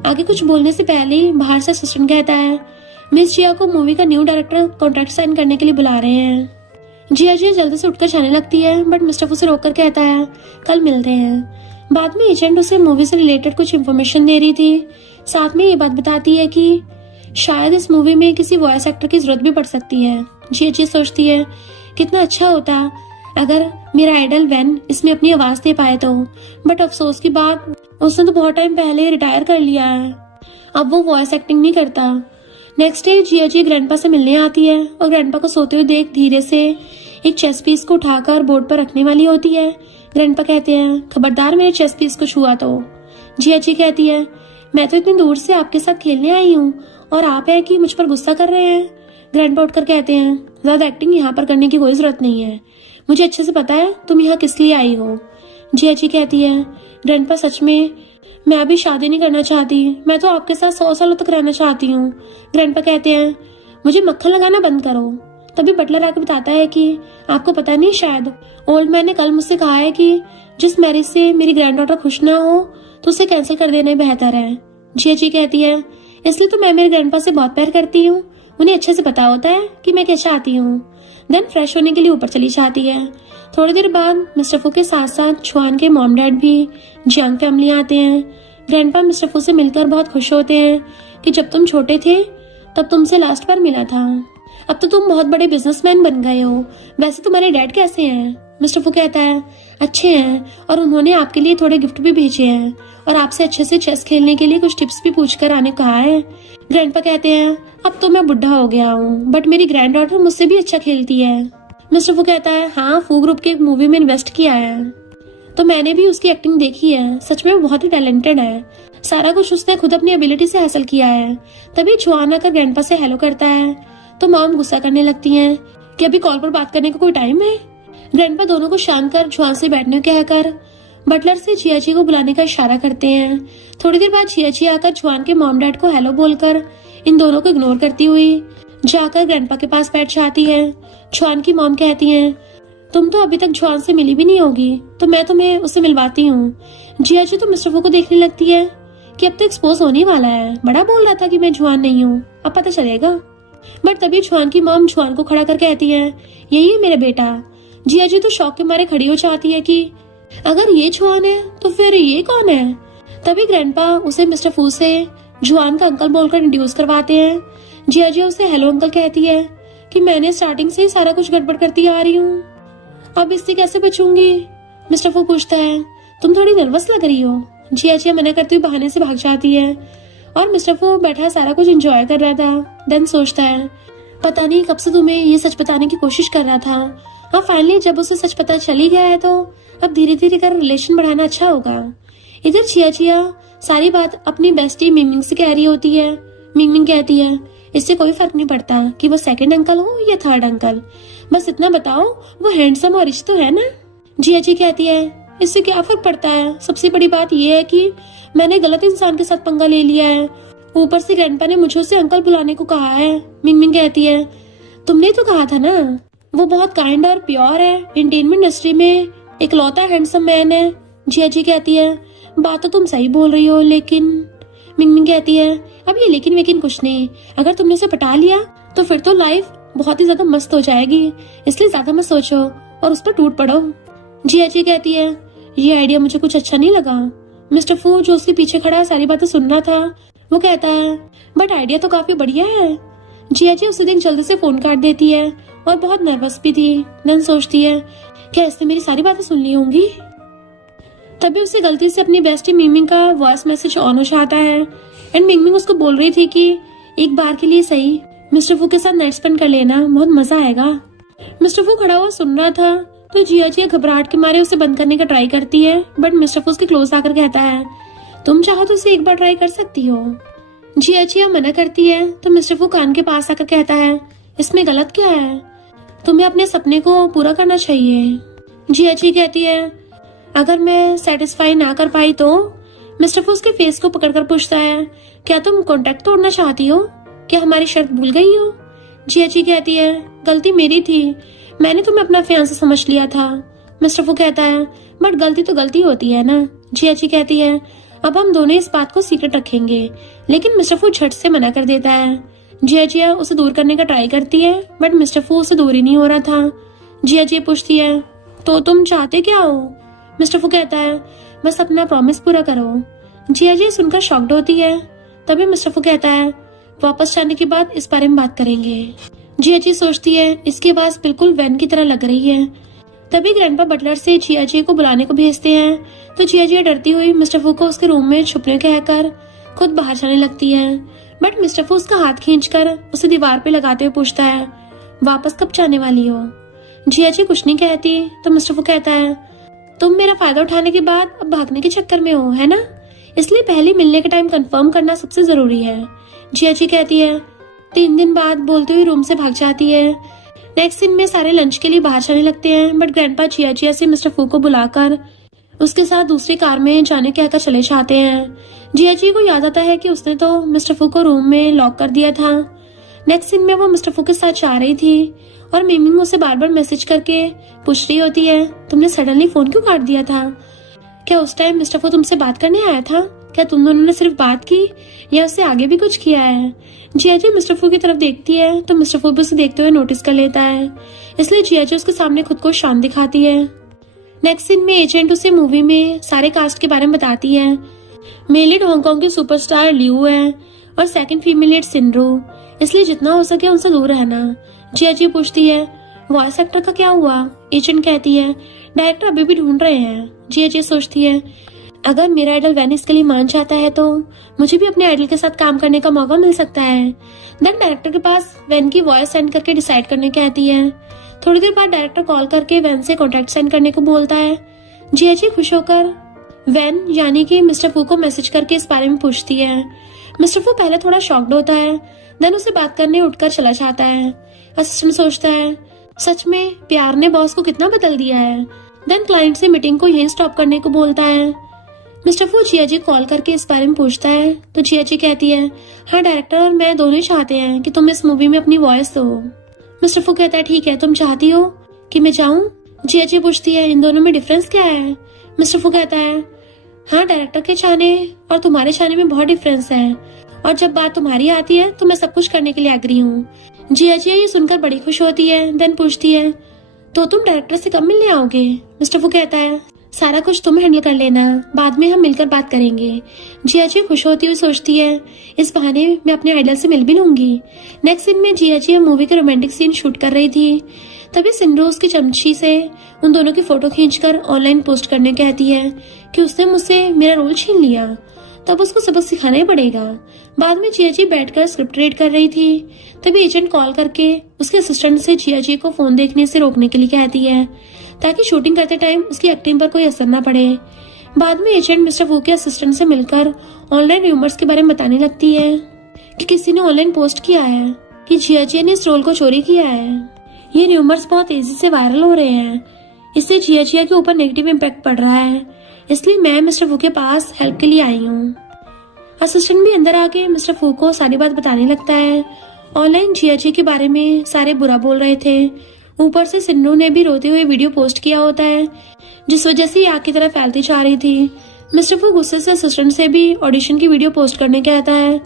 आगे कुछ बोलने से पहले ही बाहर से असिस्टेंट कहता है, मिस जिया को मूवी का न्यू डायरेक्टर कॉन्ट्रैक्ट साइन करने के लिए बुला रहे हैं। जिया जल्दी से उठकर जाने लगती है बट मिस्टर फू से रोककर कहता है, कल मिलते हैं। बाद में एजेंट उसे मूवी से रिलेटेड कुछ इन्फॉर्मेशन दे रही थी। साथ में ये बात बताती है कि शायद इस मूवी में किसी वॉइस एक्टर की जरूरत भी पड़ सकती है। जिया सोचती है, कितना अच्छा होता अगर मेरा आइडल वैन इसमें अपनी आवाज दे पाए तो। बट अफसोस की बात, उसने तो बहुत टाइम पहले रिटायर कर लिया है, अब वो वॉइस एक्टिंग नहीं करता। नेक्स्ट डे जिया ग्रैंडपा से मिलने आती है और ग्रैंडपा को सोते हुए देख धीरे से एक चेस पीस को उठाकर बोर्ड पर रखने वाली होती है। ग्रैंडपा कहते हैं, खबरदार मेरे चेस पीस को छुआ तो। जिया कहती है, मैं तो इतनी दूर से आपके साथ खेलने आई हूँ और आप है कि मुझ पर गुस्सा कर रहे हैं। ग्रैंडपा उठकर कहते हैं, ज्यादा एक्टिंग यहाँ पर करने की कोई जरूरत नहीं है, मुझे अच्छे से पता है तुम यहाँ किस लिए आई हो। जिया कहती है, ग्रैंडपा सच में मैं अभी शादी नहीं करना चाहती, मैं तो आपके साथ 100 सालों तक रहना चाहती हूँ। ग्रैंडपा कहते हैं, मुझे मक्खन लगाना बंद करो। तभी बटलर आकर बताता है कि आपको पता नहीं, शायद ओल्ड मैन ने कल मुझसे कहा है कि जिस मैरिज से मेरी ग्रैंड डॉटर खुश ना हो तो उसे कैंसिल कर देना बेहतर है। जिया कहती है, इसलिए तो मैं मेरे ग्रैंडपा से बहुत प्यार करती हूँ, उन्हें अच्छे से पता होता है कि मैं क्या चाहती हूँ। देन फ्रेश होने के लिए ऊपर चली जाती है। थोड़ी देर बाद मिस्टर फू के साथ साथ छुआन के मॉम डैड भी जियांग फैमिली आते हैं। ग्रैंडपा मिस्टर फू से मिलकर बहुत खुश होते हैं कि जब तुम छोटे थे तब तुमसे लास्ट बार मिला था, अब तो तुम बहुत बड़े बिजनेसमैन बन गए हो। वैसे तुम्हारे डैड कैसे हैं। मिस्टर फू कहता है, अच्छे हैं और उन्होंने आपके लिए थोड़े गिफ्ट भी भेजे हैं और आपसे अच्छे से चेस खेलने के लिए कुछ टिप्स भी पूछकर आने कहा है। ग्रैंडपा कहते हैं, अब तो मैं बुढ़ा हो गया हूँ बट मेरी ग्रैंड डॉटर मुझसे भी अच्छा खेलती है। मिस्टर फू कहता है, हाँ, फू ग्रुप के एक मूवी में इन्वेस्ट किया है तो मैंने भी उसकी एक्टिंग देखी है, सच में वो बहुत ही टैलेंटेड है, सारा कुछ उसने खुद अपनी एबिलिटी से हासिल किया है। तभी छुआन आकर ग्रैंडपा से हेलो करता है तो मॉम गुस्सा करने लगती हैं कि अभी कॉल पर बात करने का कोई टाइम है। ग्रैंडपा दोनों को शांत कर छुआन से बैठने को कहकर बटलर से जियाची को बुलाने का इशारा करते हैं। थोड़ी देर बाद जियाची आकर छुआन के मॉम डैड को हेलो बोलकर इन दोनों को इग्नोर करती हुई जाकर ग्रैंडपा के पास बैठ जाती है। छुआन की मॉम कहती हैं, तुम तो अभी तक छुआन से मिली भी नहीं होगी तो मैं तुम्हें उससे मिलवाती हूँ। जियाची तो मिस्टर फू को देखने लगती है कि अब तो एक्सपोज होने वाला है, बड़ा बोल रहा था कि मैं छुआन नहीं हूँ, अब पता चलेगा। बट तभी छुआन की मॉम छुआन को खड़ा कर कहती है, यही है मेरा बेटा। जियाची तो शौक के मारे खड़ी हो जाती है कि अगर ये छुआन है तो फिर ये कौन है। तभी ग्रैंडपा उसे मिस्टर फू से जुआन का अंकल बोलकर इंट्रोड्यूस करवाते हैं। जियाची उसे हेलो अंकल कहती है कि मैंने स्टार्टिंग से ही सारा कुछ गड़बड़ करती आ रही हूँ, अब इससे कैसे बचूंगी। मिस्टर फू पूछता है, तुम थोड़ी नर्वस लग रही हो। जिया मना करते हुए बहाने से भाग जाती है और मिस्टर फू बैठा सारा कुछ एंजॉय कर रहा था। देन सोचता है, पता नहीं कब से तुम्हें ये सच बताने की कोशिश कर रहा था। हाँ, फाइनली जब उसे सच पता चल ही गया है तो अब धीरे धीरे कर रिलेशन बढ़ाना अच्छा होगा। इधर जिया सारी बात अपनी बेस्टी मिंगमिंग से कह रही होती है। मिंगमिंग कहती है, इससे कोई फर्क नहीं पड़ता कि वो सेकंड अंकल हो या थर्ड अंकल, बस इतना बताओ वो हैंडसम और रिच तो है ना। जिया कहती है, इससे क्या फर्क पड़ता है, सबसे बड़ी बात यह है कि मैंने गलत इंसान के साथ पंगा ले लिया है ऊपर से ग्रैंडपा ने मुझे उसे अंकल बुलाने को कहा है। मिंगमिंग कहती है, तुमने तो कहा था ना वो बहुत काइंड और प्योर है, एंटरटेनमेंट इंडस्ट्री में इकलौता हैंडसम मैन है। जिया जी कहती है, बात तो तुम सही बोल रही हो, लेकिन मिंगमिंग कहती है, अब ये लेकिन वेकिन कुछ नहीं, अगर तुमने उसे पटा लिया तो फिर तो लाइफ बहुत ही ज्यादा मस्त हो जाएगी, इसलिए ज्यादा मत सोचो और उस पर टूट पड़ो। जिया जी कहती है, ये आइडिया मुझे कुछ अच्छा नहीं लगा। मिस्टर फू जो उसके पीछे खड़ा सारी बातें सुन रहा था, वो कहता है, बट आइडिया तो काफी बढ़िया है। जिया जी उसे देख जल्दी से फोन काट देती है और बहुत नर्वस भी थी। नन सोचती है, क्या इसने मेरी सारी बातें सुन ली होंगी। तभी उसे गलती से अपनी बेस्टी मिंगमिंग का वॉइस मैसेज ऑन हो जाता है एंड मिंगमिंग उसको बोल रही थी कि एक बार के लिए सही मिस्टर फू के साथ नाइट स्पेंड कर लेना, बहुत मजा आएगा। मिस्टर फू खड़ा हुआ सुन रहा था तो जिया जी घबराहट के मारे उसे बंद करने का ट्राई करती है, बट मिस्टर फू उसके क्लोज आकर कहता है, तुम चाहो तो उसे एक बार ट्राई कर सकती हो। जिया जी मना करती है तो मिस्टर फू कान के पास आकर कहता है, इसमें गलत क्या है, तुम्हें अपने सपने को पूरा करना चाहिए। जिया जी कहती है, अगर मैं सेटिस्फाई ना कर पाई तो? मिस्टर फू उसके फेस को पकड़कर पूछता है, क्या तुम कॉन्ट्रैक्ट तोड़ना चाहती हो? क्या हमारी शर्त भूल गई हो? जिया जी कहती है, गलती मेरी थी, मैंने तुम्हें अपना फियांसे समझ लिया था। मिस्टर फू कहता है, बट गलती तो गलती होती है ना। जिया जी कहती है, अब हम दोनों इस बात को सीक्रेट रखेंगे, लेकिन मिस्टर फू झट से मना कर देता है। जिया उसे दूर करने का ट्राई करती है, बट मिस्टर फू उसे दूर ही नहीं हो रहा था। जिया पूछती है, तो तुम चाहते क्या हो? मिस्टर फू कहता है, बस अपना प्रॉमिस पूरा करो। जिया सुनकर शॉक्ड होती है। तभी मिस्टर फू कहता है, वापस जाने के बाद इस बारे में बात करेंगे। जिया सोचती है, इसकी आवाज बिल्कुल वैन की तरह लग रही है। तभी ग्रैंडपा बटलर से जिया को बुलाने को भेजते हैं, तो जिया डरती हुई मिस्टर फू को उसके रूम में छुपने कहकर खुद बाहर जाने लगती है, बट मिस्टर फू उसका हाथ खींचकर उसे दीवार पे लगाते हुए पूछता है, वापस कब जाने वाली हो? जिया कुछ नहीं कहती तो मिस्टर फू कहता है, तुम मेरा फायदा उठाने के बाद अब भागने के चक्कर में हो, है ना? इसलिए पहले मिलने का टाइम कंफर्म करना सबसे जरूरी है। जिया कहती है। 3 दिन बाद बोलते हुए रूम से भाग जाती है। नेक्स्ट सीन में सारे लंच के लिए बाहर जाने लगते हैं, बट ग्रैंडपा जिया से मिस्टर फू को बुलाकर उसके साथ दूसरी कार में जाने कहकर चले जाते हैं। जिया को याद आता है कि उसने तो मिस्टर फू को रूम में लॉक कर दिया था। नेक्स्ट सीन में वो मिस्टर फू के साथ जा रही थी और मिंगमिंग उसे बार बार मैसेज करके पूछ रही होती है, तुमने सडनली फोन क्यों काट दिया था? क्या उस टाइम मिस्टर फू तुमसे बात करने आया था? क्या तुम दोनों ने सिर्फ बात की या उससे आगे भी कुछ किया है? जिया मिस्टर फू की तरफ देखती है तो मिस्टर फू भी उसे देखते हुए नोटिस कर लेता है, इसलिए जिया उसके सामने खुद को शांत दिखाती है। नेक्स्ट सीन में एजेंट उसे मूवी में सारे कास्ट के बारे में बताती है। मेल लीड हांगकांग के सुपरस्टार लियू है और सेकंड फीमेल लीड सिंड्रो, इसलिए जितना हो सके उनसे दूर रहना। जिया पूछती है, वॉइस एक्टर का क्या हुआ? एजेंट कहती है, डायरेक्टर अभी भी ढूंढ रहे हैं। जिया सोचती है, अगर मेरा आइडल वैन इसके लिए मान जाता है तो मुझे भी अपने आइडल के साथ काम करने का मौका मिल सकता है। देन डायरेक्टर के पास वैन की वॉइस सेंड करके डिसाइड करने कहती है। थोड़ी देर बाद डायरेक्टर कॉल करके वैन से कॉन्ट्रैक्ट सेंड करने को बोलता है। जिया खुश होकर वैन यानी कि मिस्टर फू को मैसेज करके इस बारे में पूछती है। मिस्टर फू पहले थोड़ा शॉक्ड होता है, देन उसे बात करने उठकर चला जाता है। असिस्टेंट सोचता है, सच में प्यार ने बॉस को कितना बदल दिया है। देन क्लाइंट से मीटिंग को यहीं स्टॉप करने को बोलता है। मिस्टर फू जिया कॉल करके इस बारे में पूछता है तो जिया कहती है, हाँ डायरेक्टर और मैं दोनों ही चाहते हैं कि तुम इस मूवी में अपनी वॉइस दो। मिस्टर फू कहता है, ठीक है, तुम चाहती हो कि मैं जाऊं? जिया पूछती है, इन दोनों में डिफरेंस क्या है? मिस्टर फू कहता है, हाँ डायरेक्टर के चाहने और तुम्हारे चाहने में बहुत डिफरेंस है, और जब बात तुम्हारी आती है तो मैं सब कुछ करने के लिए एग्री हूँ। जिया ये सुनकर बड़ी खुश होती है। देन पूछती है, तो तुम डायरेक्टर से कब मिलने आओगे? मिस्टर फू कहता है, सारा कुछ तुम हैंडल कर लेना, बाद में हम मिलकर बात करेंगे। जिया खुश होती हुई सोचती है, इस बहाने मैं अपने आइडल से मिल भी लूंगी। नेक्स्ट सीन में जिया मूवी के रोमांटिक सीन शूट कर रही थी। तभी सिंड्रो उसकी चमची से उन दोनों की फोटो खींचकर ऑनलाइन पोस्ट करने कहती है कि उसने मुझसे मेरा रोल छीन लिया, तब उसको सबक सिखाना ही पड़ेगा। बाद में जिया बैठकर स्क्रिप्ट रीड कर रही थी। तभी एजेंट कॉल करके उसके असिस्टेंट से जिया को फोन देखने से रोकने के लिए कहती है, ताकि शूटिंग करते टाइम उसकी एक्टिंग पर कोई असर न पड़े। बाद में एजेंट मिस्टर फू के असिस्टेंट से मिलकर ऑनलाइन र्यूमर्स के बारे में बताने लगती है कि किसी ने ऑनलाइन पोस्ट किया है कि जिया ने इस रोल को चोरी किया है। ये र्यूमर्स बहुत तेजी से वायरल हो रहे हैं, इससे जिया के ऊपर नेगेटिव इम्पैक्ट पड़ रहा है, इसलिए मैं मिस्टर फू के पास हेल्प के लिए आई हूँ। असिस्टेंट भी अंदर आके मिस्टर फू को सारी बात बताने लगता है। ऑनलाइन जिया जी के बारे में सारे बुरा बोल रहे थे। ऊपर से सिन्नू ने भी रोते हुए वीडियो पोस्ट किया होता है, जिस वजह से आग की तरह फैलती जा रही थी। मिस्टर फू गुस्से से असिस्टेंट से भी ऑडिशन की वीडियो पोस्ट करने कहता है।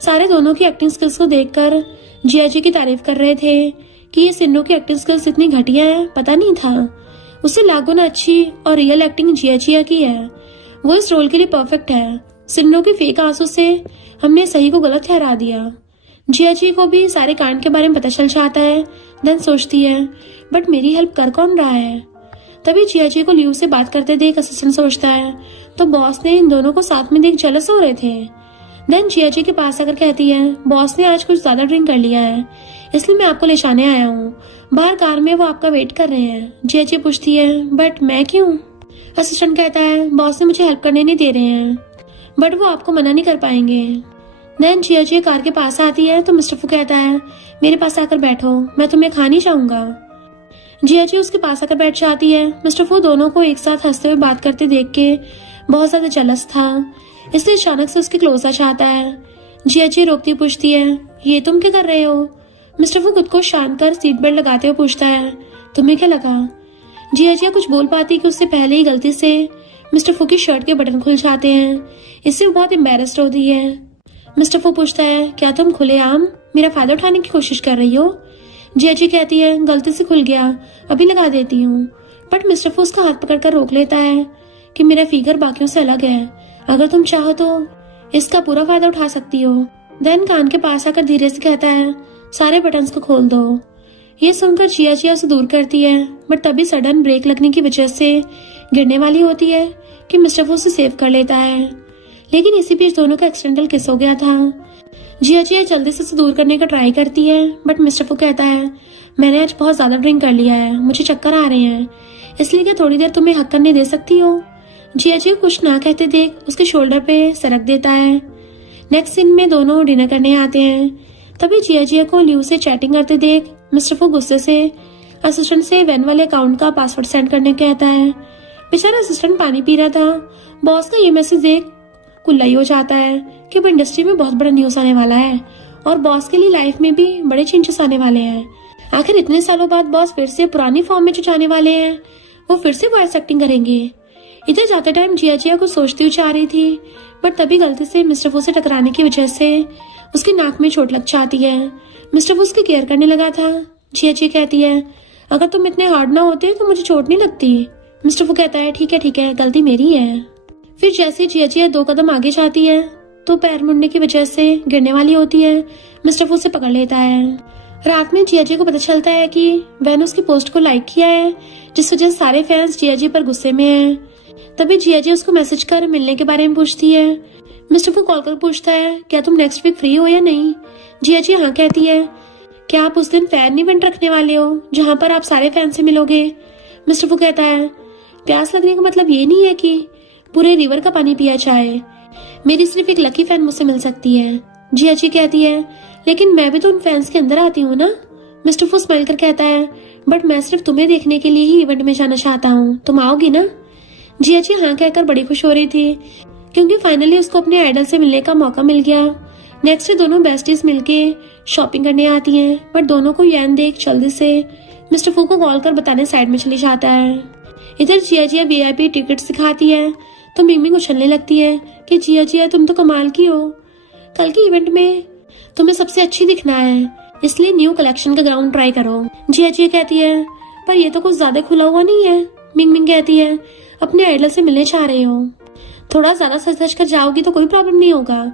सारे दोनों की एक्टिंग स्किल्स को देखकर जिया जी की तारीफ कर रहे थे कि ये सिन्नू की एक्टिंग स्किल्स इतनी घटिया है, पता नहीं था। उससे लाख गुना अच्छी और रियल एक्टिंग जिया की है। वो इस रोल के लिए परफेक्ट है। सिन्नू की फेक आंसू से हमने सही को गलत ठहरा दिया। जिया जी को भी सारे कांड के बारे में पता चल जाता है। देन सोचती है, बट मेरी हेल्प कर कौन रहा है। तभी जिया जी को ल्यू से बात करते देख असिस्टेंट सोचता है, तो बॉस ने इन दोनों को साथ में देख जेलस हो रहे थे। देन जिया जी के पास आकर कहती है, बॉस ने आज कुछ ज्यादा ड्रिंक कर लिया है, इसलिए मैं आपको ले जाने आया हूँ। बाहर कार में वो आपका वेट कर रहे हैं। जिया जी पूछती है, बट मैं क्यों? असिस्टेंट कहता है, बॉस ने मुझे हेल्प करने नहीं दे रहे हैं, बट वो आपको मना नहीं कर पाएंगे। देन जिया जी कार के पास आती है तो मिस्टर फू कहता है, मेरे पास आकर बैठो, मैं तुम्हें खा नहीं चाहूंगा। जिया जी उसके पास आकर बैठ जाती है। मिस्टर फू दोनों को एक साथ हंसते हुए बात करते देख के बहुत ज्यादा जेलस था, इसलिए अचानक से उसके क्लोज आ जाता है। जिया जी रोकती पूछती है, ये तुम क्या कर रहे हो? मिस्टर फू खुद को शांत कर सीट बेल्ट लगाते हुए पूछता है, तुम्हें क्या लगा? जिया कुछ बोल पाती कि उससे पहले ही गलती से मिस्टर फू की शर्ट के बटन खुल जाते हैं। इससे वो बहुत एम्बेरस्ड होती है। मिस्टर फू पूछता है, क्या तुम खुलेआम मेरा फायदा उठाने की कोशिश कर रही हो? जिया जी कहती है, गलती से खुल गया, अभी लगा देती हूँ। बट मिस्टर फू उसका हाथ पकड़कर रोक लेता है कि मेरा फिगर बाकियों से अलग है, अगर तुम चाहो तो इसका पूरा फायदा उठा सकती हो। देन कान के पास आकर धीरे से कहता है, सारे बटन्स को खोल दो। ये सुनकर जिया उसे दूर करती है, बट तभी सडन ब्रेक लगने की वजह से गिरने वाली होती है कि मिस्टर फू उसे सेव कर लेता है। लेकिन इसी बीच दोनों का एक्सीडेंटल किस हो गया था। जिया जल्दी से उसे दूर करने का ट्राई करती है, बट मिस्टर फू कहता है, मैंने आज बहुत ज्यादा ड्रिंक कर लिया है, मुझे चक्कर आ रहे हैं, इसलिए क्या थोड़ी देर तुम्हें हक करने दे सकती हो? जिया कुछ ना कहते देख उसके शोल्डर पे सरक देता है। नेक्स्ट सीन में दोनों डिनर करने आते हैं। तभी जिया को ल्यू से चैटिंग करते देख मिस्टर फू गुस्से से असिस्टेंट से वैन वाले अकाउंट का पासवर्ड सेंड करने कहता है। बेचारा असिस्टेंट पानी पी रहा था। बॉस का ये मैसेज देख कुल्ला हो जाता है कि अब इंडस्ट्री में बहुत बड़ा न्यूज आने वाला है और बॉस के लिए लाइफ में भी बड़े चेंजेस आने वाले हैं। आखिर इतने सालों बाद बॉस फिर से पुरानी फॉर्म में जो जाने वाले हैं, वो फिर से वॉइस एक्टिंग करेंगे। इधर जाते टाइम जिया कुछ सोचती हुई जा रही थी, बट तभी गलती से मिस्टर फू से टकराने की वजह से उसकी नाक में चोट लग जाती है। मिस्टर फू उसकी केयर करने लगा था। जिया कहती है, अगर तुम इतने हार्ड ना होते तो मुझे चोट नहीं लगती। मिस्टर फू कहता है, ठीक है, गलती मेरी है। फिर जैसे जिया 2 कदम आगे जाती है तो पैर मुड़ने की वजह से गिरने वाली होती है। मिस्टर फू उसे पकड़ लेता है। रात में जिया को पता चलता है कि वैन उसकी पोस्ट को लाइक किया है, जिस वजह से सारे फैंस जिया पर गुस्से में हैं। तभी जिया उसको मैसेज कर मिलने के बारे में पूछती है। मिस्टर फू कॉल कर पूछता है, क्या तुम नेक्स्ट वीक फ्री हो या नहीं? जिया हाँ कहती है। क्या आप उस दिन फैन इवेंट रखने वाले हो जहाँ पर आप सारे फैन से मिलोगे? मिस्टर फू कहता है, प्यास लगने का मतलब ये नहीं है कि पूरे रिवर का पानी पिया जाए, मेरी सिर्फ एक लकी फैन मुझसे मिल सकती है। जिया कहती है, लेकिन मैं भी तो उन फैंस के अंदर आती हूँ ना। मिस्टर फू स्माइल कर कहता है, बट मैं सिर्फ तुम्हें देखने के लिए ही इवेंट में जाना चाहता हूँ, तुम आओगी ना? जिया हाँ कहकर बड़ी खुश हो रही थी, क्योंकि फाइनली उसको अपने आइडल से मिलने का मौका मिल गया। नेक्स्ट डे दोनों बेस्टीज मिलके शॉपिंग करने आती हैं, बट दोनों को यैन देख जल्दी से मिस्टर फू को कॉल कर बताने साइड में चली जाता है। इधर जिया VIP टिकट दिखाती है तो मिंग उछलने लगती है कि जिया तुम तो कमाल की हो, कल के इवेंट में तुम्हें सबसे अच्छी दिखना है, इसलिए न्यू कलेक्शन का गाउन ट्राई करो। जिया कहती है, पर ये तो कुछ ज्यादा खुला हुआ नहीं है। मिंग कहती है, अपने आइडल से मिलने चाह रहे हो, थोड़ा ज्यादा सच कर जाओगी तो कोई प्रॉब्लम नहीं होगा।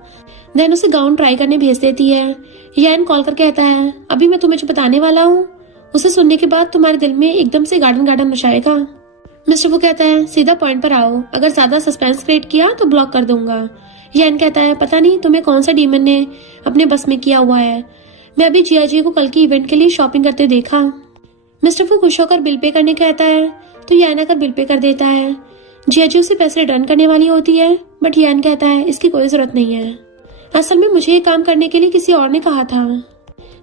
देन उसे गाउन ट्राई करने भेज देती है। यैन कॉल कर कहता है, अभी मैं तुम्हें जो बताने वाला हूँ उसे सुनने के बाद तुम्हारे दिल में एकदम से गार्डन मचाएगा। मिस्टर वो कहता है, सीधा पॉइंट पर आओ, अगर ज्यादा सस्पेंस क्रिएट किया तो ब्लॉक कर दूंगा। यैन कहता है, पता नहीं तुम्हें कौन सा डीमन ने अपने बस में किया हुआ है, मैं अभी जिया को कल की इवेंट के लिए शॉपिंग करते देखा। मिस्टर फू खुश होकर बिल पे करने कहता है तो यैन आकर बिल पे कर देता है। जिया उसे पैसे रिटर्न करने वाली होती है, बट यैन कहता है, इसकी कोई जरूरत नहीं है, असल में मुझे ये काम करने के लिए किसी और ने कहा था।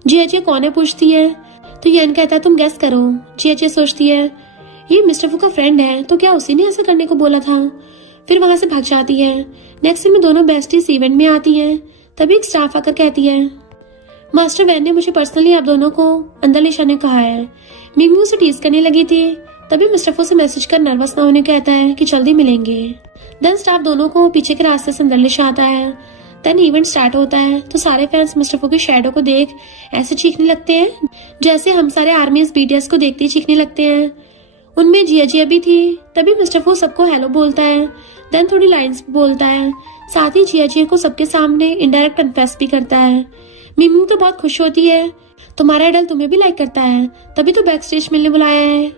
जिया कौन है पूछती है तो यैन कहता है, तुम गेस करो। जिया सोचती है, ये मिस्टर फू का फ्रेंड है तो क्या उसी ने ऐसा करने को बोला था। फिर वहां से भाग जाती है। नेक्स्ट सीन में दोनों बेस्टीज इवेंट में आती हैं। तभी एक स्टाफ आकर कहती है, मास्टर वैन ने मुझे पर्सनली आप दोनों को अंदर ले जाने कहा है। मिमी उसे टीज करने लगी थी। तभी मिस्टर फू से मैसेज कर नर्वस ना होने कहता है कि जल्दी मिलेंगे। देन स्टाफ दोनों को पीछे के रास्ते से अंदर ले जाता है। देन इवेंट स्टार्ट होता है तो सारे फैंस मिस्टर फू की शैडो को देख ऐसे चीखने लगते हैं जैसे हम सारे आर्मीज बीटीएस को देखते ही चीखने लगते हैं। उनमें जिया जिया भी थी। तभी मिस्टर फू सबको हेलो बोलता है। देन थोड़ी लाइंस बोलता है। साथ ही जिया जिया को सबके सामने इनडायरेक्ट कन्फेस भी करता है। मिमी तो बहुत खुश होती है, तुम्हारा आइडल तुम्हें भी लाइक करता है, तभी तो बैक स्टेज मिलने बुलाया है।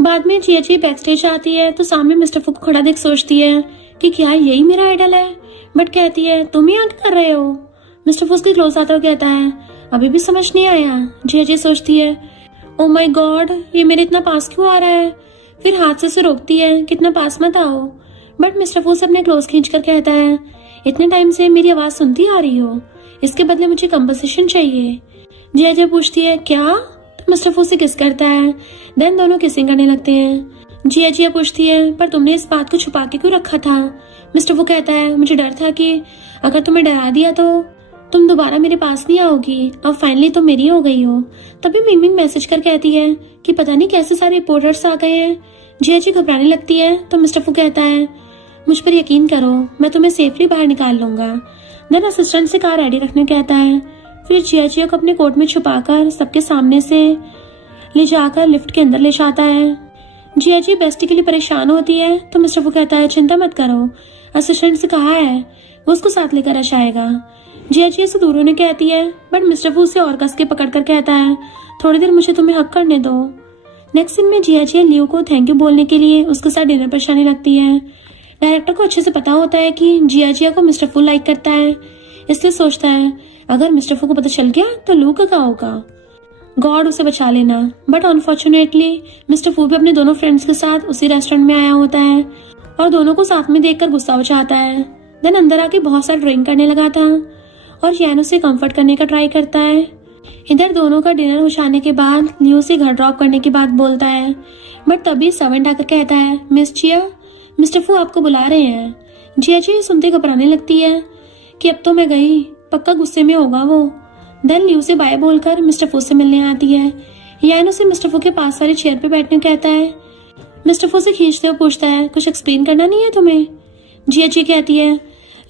बाद में जिया जिया बैक स्टेज आती है तो सामने मिस्टर फू को खड़ा देख सोचती है कि क्या यही मेरा आइडल है, बट कहती है तुम यहाँ क्या कर रहे हो। मिस्टर फू उसके क्लोज आता हुआ कहता है अभी भी समझ नहीं आया। जिया जिया सोचती है ओ माय गॉड, ये मेरे इतना पास क्यों आ रहा है। फिर हाथ से उसे रोकती है कि इतना पास मत आओ। बट मिस्टर फू से अपने क्लोज खींच कर कहता है इतने टाइम से मेरी आवाज सुनती आ रही हो, इसके बदले मुझे कंपनसेशन चाहिए। जिया जिया पूछती है क्या, तो मिस्टर फू से किस करता है। देन दोनों किसिंग करने लगते हैं। जिया जिया पूछती है पर तुमने इस बात को छुपा के क्यों रखा था। मिस्टर फू कहता है मुझे डर था कि अगर तुम्हें डरा दिया तो तुम दोबारा मेरे पास नहीं आओगी। अब फाइनली तुम मेरी हो गई हो। तभी मिमिंग मैसेज कर कहती है कि पता नहीं कैसे सारे रिपोर्टर्स आ गए हैं। जिया जी घबराने लगती है तो मिस्टर फू कहता है मुझ पर यकीन करो, मैं तुम्हें सेफली बाहर निकाल लूंगा। देन असिस्टेंट से कार रेडी रखने कहता है। फिर जिया जिया को अपने कोट में छुपाकर सबके सामने से ले जाकर लिफ्ट के अंदर ले जाता है। जिया जी बेस्टी के लिए परेशान होती है तो मिस्टर फू कहता है चिंता मत करो, असिस्टेंट से कहा है वो उसको साथ लेकर आ जाएगा। जिया जिया से दूर होने कहती है बट मिस्टर फू उसे और कस के पकड़ कर कहता है थोड़ी देर मुझे तुम्हें हक करने दो। नेक्स्ट सीन में जिया जिया लियो को थैंक यू बोलने के लिए उसके साथ डिनर पर जाने लगती है। डायरेक्टर को अच्छे से पता होता है कि जिया जिया को मिस्टर फू लाइक करता है, इसलिए सोचता है अगर मिस्टर फू को पता चल गया तो लू का क्या होगा, गॉड उसे बचा लेना। बट अनफॉर्चुनेटली मिस्टर फू भी अपने दोनों फ्रेंड्स के साथ उसी रेस्टोरेंट में आया होता है और दोनों को साथ में देखकर गुस्सा हो जाता है। देन अंदर आके बहुत सारा ड्रिंक करने लगा था और यान उसे कंफर्ट करने का ट्राई करता है। इधर दोनों का डिनर हो जाने के बाद लियो से घर ड्रॉप करने की बात बोलता है बट तभी सर्वेंट आकर कहता है मिस जिया, मिस्टर फू आपको बुला रहे हैं। जिया जी सुनते घबराने लगती है कि अब तो मैं गई, पक्का गुस्से में होगा वो। देन लियो से बाय बोलकर मिस्टर फू से मिलने आती है। यान उसे मिस्टर फू के पास वाली चेयर पे बैठने कहता है। मिस्टर फू से खींचते हुए पूछता है कुछ एक्सप्लेन करना नहीं है तुम्हें। जिया जी कहती है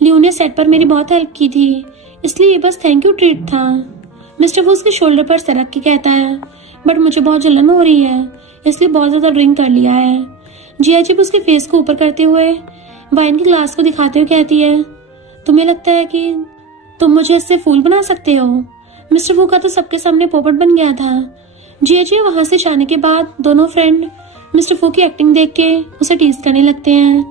लियो ने सेट पर मेरी बहुत हेल्प की थी, इसलिए ये बस थैंक यू ट्रीट था। मिस्टर फू उसके शोल्डर पर सरक के कहता है बट मुझे बहुत जलन हो रही है, इसलिए बहुत ज्यादा ड्रिंक कर लिया है। जिया जी उसके फेस को ऊपर करते हुए वाइन के ग्लास को दिखाते हुए कहती है तुम्हें लगता है कि तुम मुझे इससे फूल बना सकते हो। मिस्टर फू का तो सबके सामने पोपट बन गया था। जिया जी वहां से जाने के बाद दोनों फ्रेंड मिस्टर फू की एक्टिंग देख के उसे टीज करने लगते हैं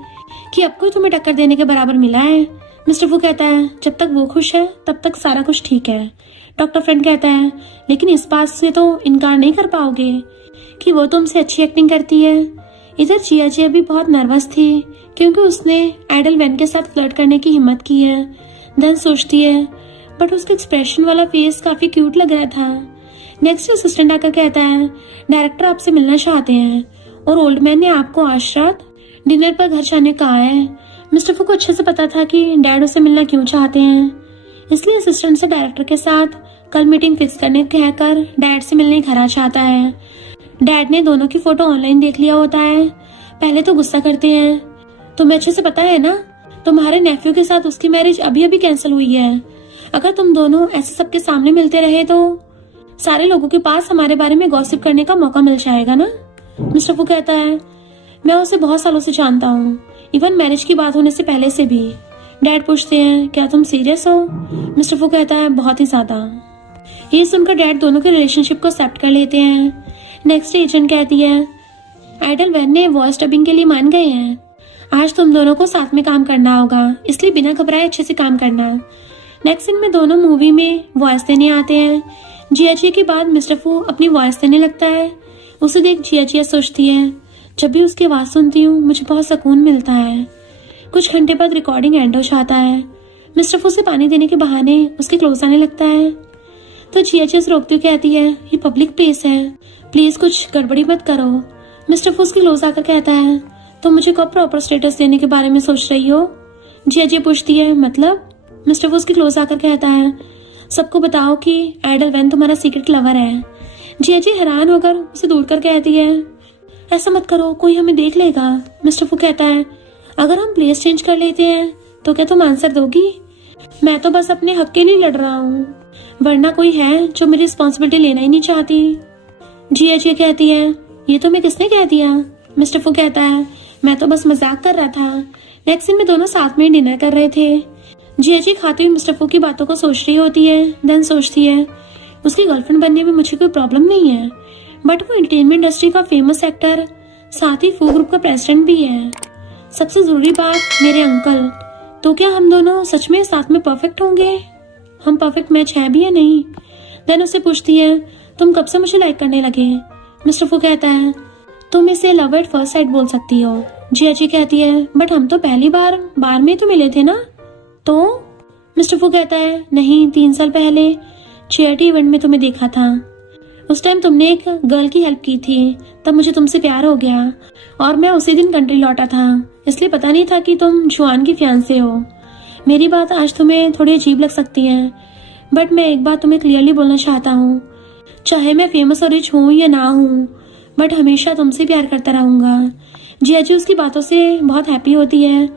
कि अब कोई तुम्हें टक्कर देने के बराबर मिला है। मिस्टर फू कहता है जब तक वो खुश है तब तक सारा कुछ ठीक है। डॉक्टर फ्रेंड कहता है लेकिन इस बात से तो इनकार नहीं कर पाओगे कि वो तुमसे अच्छी एक्टिंग करती है। इधर जिया जिया भी बहुत नर्वस थी क्योंकि उसने आइडल वैन के साथ फ्लर्ट करने की हिम्मत की है। देन सोचती है बट उसका एक्सप्रेशन वाला फेस काफी क्यूट लग रहा था। नेक्स्ट असिस्टेंट आकर कहता है डायरेक्टर आपसे मिलना चाहते हैं और ओल्ड मैन ने आपको आज रात डिनर पर घर जाने कहा है। मिस्टर फू को अच्छे से पता था कि डैड उसे मिलना क्यों चाहते हैं, इसलिए असिस्टेंट से डायरेक्टर के साथ कल मीटिंग फिक्स करने कहकर डैड से मिलने घर आ चाहता है। डैड ने दोनों की फोटो ऑनलाइन देख लिया होता है। पहले तो गुस्सा करते हैं, तुम्हें अच्छे से पता है ना तुम्हारे नेफ्यू के साथ उसकी मैरिज अभी अभी कैंसिल हुई है। अगर तुम दोनों ऐसे सबके सामने मिलते रहे तो सारे लोगों के पास हमारे बारे में गॉसिप करने का मौका मिल जाएगा ना। मिस्टर फू कहता है मैं उसे बहुत सालों से जानता हूँ, इवन मैरिज की बात होने से पहले से भी। डैड पूछते हैं क्या तुम सीरियस हो। मिस्टर फू कहता है बहुत ही ज्यादा। ये सुनकर डैड दोनों के रिलेशनशिप को एक्सेप्ट कर लेते हैं। नेक्स्ट एजेंट कहती है आइडल वैन ने वॉइस डबिंग के लिए मान गए हैं, आज तुम दोनों को साथ में काम करना होगा, इसलिए बिना घबराए अच्छे से काम करना। नेक्स्ट सीन में दोनों मूवी में वॉइस देने आते हैं। जिया जिया के बाद मिस्टर फू अपनी वॉइस देने लगता है। उसे देख जिया जिया सोचती है जब भी उसकी आवाज सुनती हूँ मुझे बहुत सुकून मिलता है। कुछ घंटे बाद रिकॉर्डिंग एंड हो जाता है। मिस्टर फू से पानी देने के बहाने उसके क्लोज आने लगता है तो जिया जिया से रोकती हुई कहती है ये पब्लिक प्लेस है, प्लीज कुछ गड़बड़ी मत करो। मिस्टर फू उसके क्लोज आकर कहता है तो मुझे कब प्रॉपर स्टेटस देने के बारे में सोच रही हो? जिया जी पूछती है। मतलब? मिस्टर वो उसके क्लोज आकर कहता है, सबको बताओ कि आइडल वैन तुम्हारा सीक्रेट लवर है। जिया जी हैरान होकर उसे दूर कर कहती है, ऐसा मत करो, कोई हमें देख लेगा। मिस्टर फू कहता है, अगर हम प्लेस चेंज कर लेते हैं तो क्या तुम आंसर दोगी? मैं तो बस अपने हक के लिए लड़ रहा हूँ, वरना कोई है जो मेरी रिस्पॉन्सिबिलिटी लेना ही नहीं चाहती। जिया जी कहती है, ये तुम्हें किसने कह दिया? मिस्टर फू कहता है, मैं तो बस मजाक कर रहा था। नेक्स्ट दिन में दोनों साथ में डिनर कर रहे थे। जिया जी खाते हुए मिस्टर फू की बातों को सोच रही होती है। देन सोचती है, उसकी गर्लफ्रेंड बनने में मुझे कोई प्रॉब्लम नहीं है, बट वो एंटरटेनमेंट इंडस्ट्री का फेमस एक्टर, साथ ही फू ग्रुप का प्रेसिडेंट भी है। सबसे जरूरी बात, मेरे अंकल। तो क्या हम दोनों सच में साथ में परफेक्ट होंगे? हम परफेक्ट मैच है भी या नहीं? देन उससे पूछती है, तुम कब से मुझे लाइक करने लगे? मिस्टर फू कहता है, तुम इसे लव एट फर्स्ट साइट बोल सकती हो। जिया जी कहती है, बट हम तो पहली बार बार में तो मिले थे ना? तो मिस्टर फू कहता है, नहीं, 3 साल पहले चैरिटी इवेंट में तुम्हें देखा था। उस टाइम तुमने एक गर्ल की हेल्प की थी, तब मुझे तुमसे प्यार हो गया और मैं उसी दिन कंट्री लौटा था, इसलिए पता नहीं था कि तुम जुआन की फियांसे हो। मेरी बात आज तुम्हें थोड़ी अजीब लग सकती है, बट मैं एक बात तुम्हें क्लियरली बोलना चाहता हूँ, चाहे मैं फेमस और रिच हूँ या ना हूँ, बट हमेशा तुमसे प्यार करता रहूंगा। जिया जी उसकी बातों से बहुत हैप्पी होती है।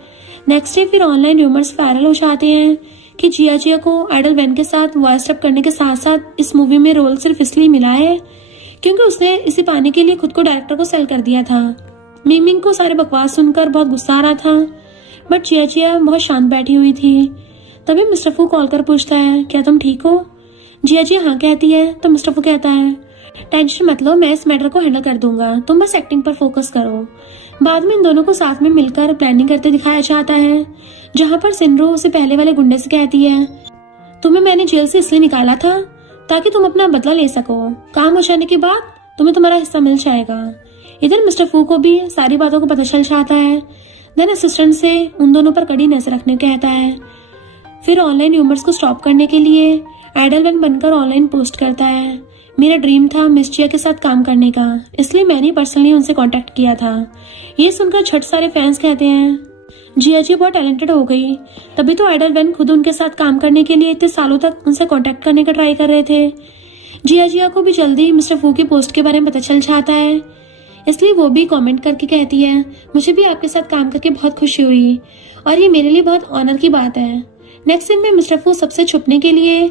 नेक्स्ट डे फिर ऑनलाइन रूमर्स वायरल हो जाते हैं कि जिया जी को आइडल वैन के साथ वॉइस डब करने के साथ साथ इस मूवी में रोल सिर्फ इसलिए मिला है क्योंकि उसने इसे पाने के लिए खुद को डायरेक्टर को सेल कर दिया था। मिंग को सारे बकवास सुनकर बहुत गुस्सा आ रहा था, बट जिया बहुत शांत बैठी हुई थी। तभी मिस्टर फू कॉल कर पूछता है, क्या तुम ठीक हो? जिया हाँ कहती है। तो मिस्टर फू कहता है, टेंशन मत लो, मैं इस मैटर को हैंडल कर दूंगा, तुम बस एक्टिंग पर फोकस करो। बाद में इन दोनों को साथ में मिलकर प्लानिंग करते दिखाया जाता है, जहाँ पर सिंड्रो उसे पहले वाले गुंडे से कहती है, तुम्हें मैंने जेल से इसलिए निकाला था ताकि तुम अपना बदला ले सको, काम हो जाने के बाद तुम्हें तुम्हारा हिस्सा मिल जाएगा। इधर मिस्टर फू को भी सारी बातों को पता चल जाता है। देन असिस्टेंट से उन दोनों पर कड़ी नजर रखने को कहता है। फिर ऑनलाइन र्यूमर्स को स्टॉप करने के लिए आइडल वैन बनकर ऑनलाइन पोस्ट करता है, मेरा ड्रीम था मिस जिया के साथ काम करने का, इसलिए मैंने पर्सनली उनसे कांटेक्ट किया था। ये सुनकर झट सारे फैंस कहते हैं, जिया जी बहुत टैलेंटेड हो गई, तभी तो आइडल वैन खुद उनके साथ काम करने के लिए इतने सालों तक उनसे कांटेक्ट करने का ट्राई कर रहे थे। जिया को भी जल्दी मिस्टर फू की पोस्ट के बारे में पता चल जाता है, इसलिए वो भी कमेंट करके कहती है, मुझे भी आपके साथ काम करके बहुत खुशी हुई और ये मेरे लिए बहुत ऑनर की बात है। नेक्स्ट सीन में मिस्टर फू सबसे छुपने के लिए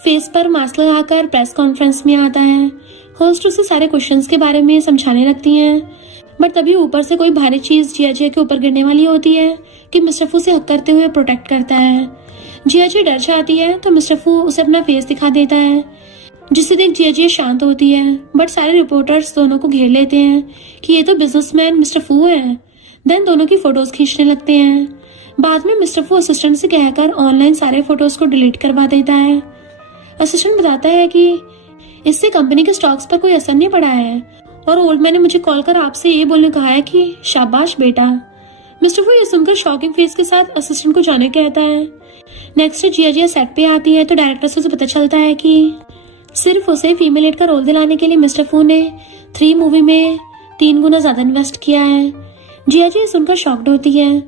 फेस पर मास्क लगाकर प्रेस कॉन्फ्रेंस में आता है। होस्ट उसे सारे क्वेश्चंस के बारे में समझाने लगती हैं, बट तभी ऊपर से कोई भारी चीज जिया के ऊपर गिरने वाली होती है कि मिस्टर फू से हक करते हुए प्रोटेक्ट करता है। जिया डर जाती है तो मिस्टर फू उसे अपना फेस दिखा देता है, जिससे देख जिया शांत होती है, बट सारे रिपोर्टर्स दोनों को घेर लेते हैं कि ये तो बिजनेसमैन मिस्टर फू है। देन दोनों की फोटोज खींचने लगते हैं। बाद में मिस्टर फू असिस्टेंट से कहकर ऑनलाइन सारे फोटोज को डिलीट करवा देता है। असिस्टेंट बताता है कि इससे कंपनी के स्टॉक्स पर कोई असर नहीं पड़ा है और ओल्डमैन ने मुझे कॉल कर आपसे ये बोलने कहा है कि शाबाश बेटा। मिस्टर फू ये सुनकर शॉकिंग फेस के साथ असिस्टेंट को जाने कहता है। नेक्स्ट जिया सेट पे आती है तो डायरेक्टर से उसे पता चलता है कि सिर्फ उसे फीमेल लीड का रोल दिलाने के लिए मिस्टर फू ने 3 मूवी में 3 गुना ज्यादा इन्वेस्ट किया है। जिया सुनकर शॉक्ड होती है।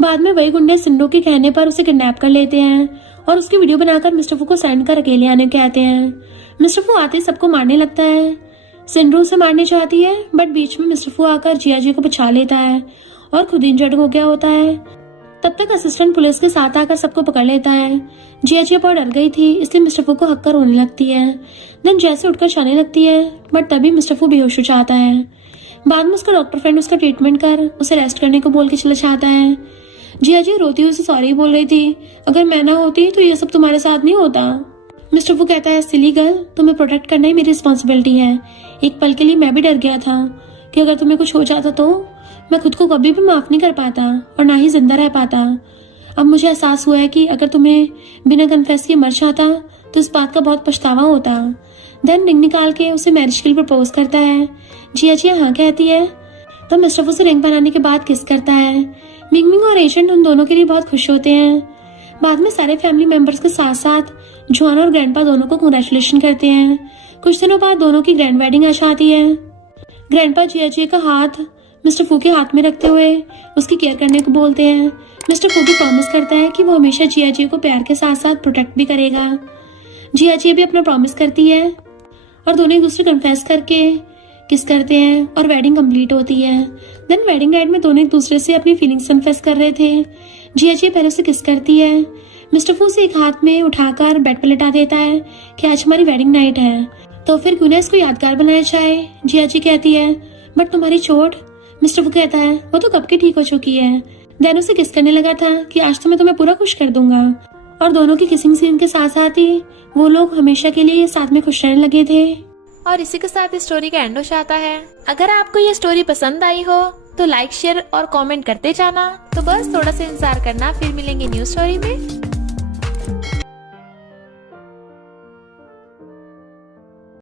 बाद में वही गुंडे सिंडो के कहने पर उसे किडनैप कर लेते हैं और उसकी वीडियो बनाकर मिस्टर फू को सेंड कर अकेले आने कहते हैं। मिस्टर फू आते ही सबको मारने लगता है। सिंड्रो उसे मारने चाहती है, बट बीच में मिस्टर फू आकर जिया को बचा लेता है और खुद इंजर्ड हो गया होता है। तब तक असिस्टेंट पुलिस के साथ आकर सबको पकड़ लेता है। जिया बहुत डर गई थी, इसलिए मिस्टर फू को हक कर रोने लगती है। देन जैसे उठकर जाने लगती है, बट तभी मिस्टर फू बेहोश हो जाता है। बाद में उसका डॉक्टर फ्रेंड उसका ट्रीटमेंट कर उसे रेस्ट करने को बोल के चला जाता है। जिया रोती हुई उसे सॉरी बोल रही थी, अगर मैं ना होती तो ये सब तुम्हारे साथ नहीं होता। मिस्टर फू कहता है, सिली गर्ल, तुम्हें प्रोटेक्ट करना ही मेरी रिस्पॉन्सिबिलिटी है। एक पल के लिए मैं भी डर गया था कि अगर तुम्हें कुछ हो जाता तो मैं खुद को कभी भी माफ नहीं कर पाता और ना ही जिंदा रह पाता। अब मुझे एहसास हुआ है कि अगर तुम्हें बिना कन्फेस किए मर जाता तो इस बात का बहुत पछतावा होता। देन रिंग निकाल के उसे मैरिज के लिए प्रपोज करता है। जिया हाँ कहती है तो मिस्टर फू से रिंग बनाने के बाद किस करता है। मिंग और एजेंट उन दोनों के लिए बहुत खुश होते हैं। बाद में सारे फैमिली मेंबर्स के साथ साथ जॉन और ग्रैंडपा दोनों को कांग्रेचुलेशन करते हैं। कुछ दिनों बाद दोनों की ग्रैंड वेडिंग आ जाती है। ग्रैंडपा जिया का हाथ मिस्टर फू के हाथ में रखते हुए उसकी केयर करने को बोलते हैं। मिस्टर फू भी प्रॉमिस करता है कि वो हमेशा जिया जी को प्यार के साथ साथ प्रोटेक्ट भी करेगा। जिया जी भी अपना प्रॉमिस करती है और दोनों एक दूसरे कन्फेस करके किस करते हैं और वेडिंग कंप्लीट होती है। देन वेडिंग नाइट में दोनों एक दूसरे से अपनी फीलिंग्स कन्फेस कर रहे थे। जिया जी पहले से किस करती है। मिस्टर फू से एक हाथ में उठाकर बेड पर लिटा देता है कि आज हमारी वेडिंग नाइट है, तो फिर क्यों ना इसको यादगार बनाया जाए। जिया जी कहती है बट तुम्हारी चोट। मिस्टर फू कहता है वो तो कब की ठीक हो चुकी है। देन उसे किस करने लगा था कि आज तो मैं तुम्हें पूरा खुश कर दूंगा। और दोनों की किसिंग सीन के साथ साथ ही वो लोग हमेशा के लिए साथ में खुश रहने लगे थे। और इसी के साथ इस स्टोरी का एंड हो जाता है। अगर आपको ये स्टोरी पसंद आई हो तो लाइक शेयर और कमेंट करते जाना। तो बस थोड़ा सा इंतजार करना, फिर मिलेंगे न्यू स्टोरी में।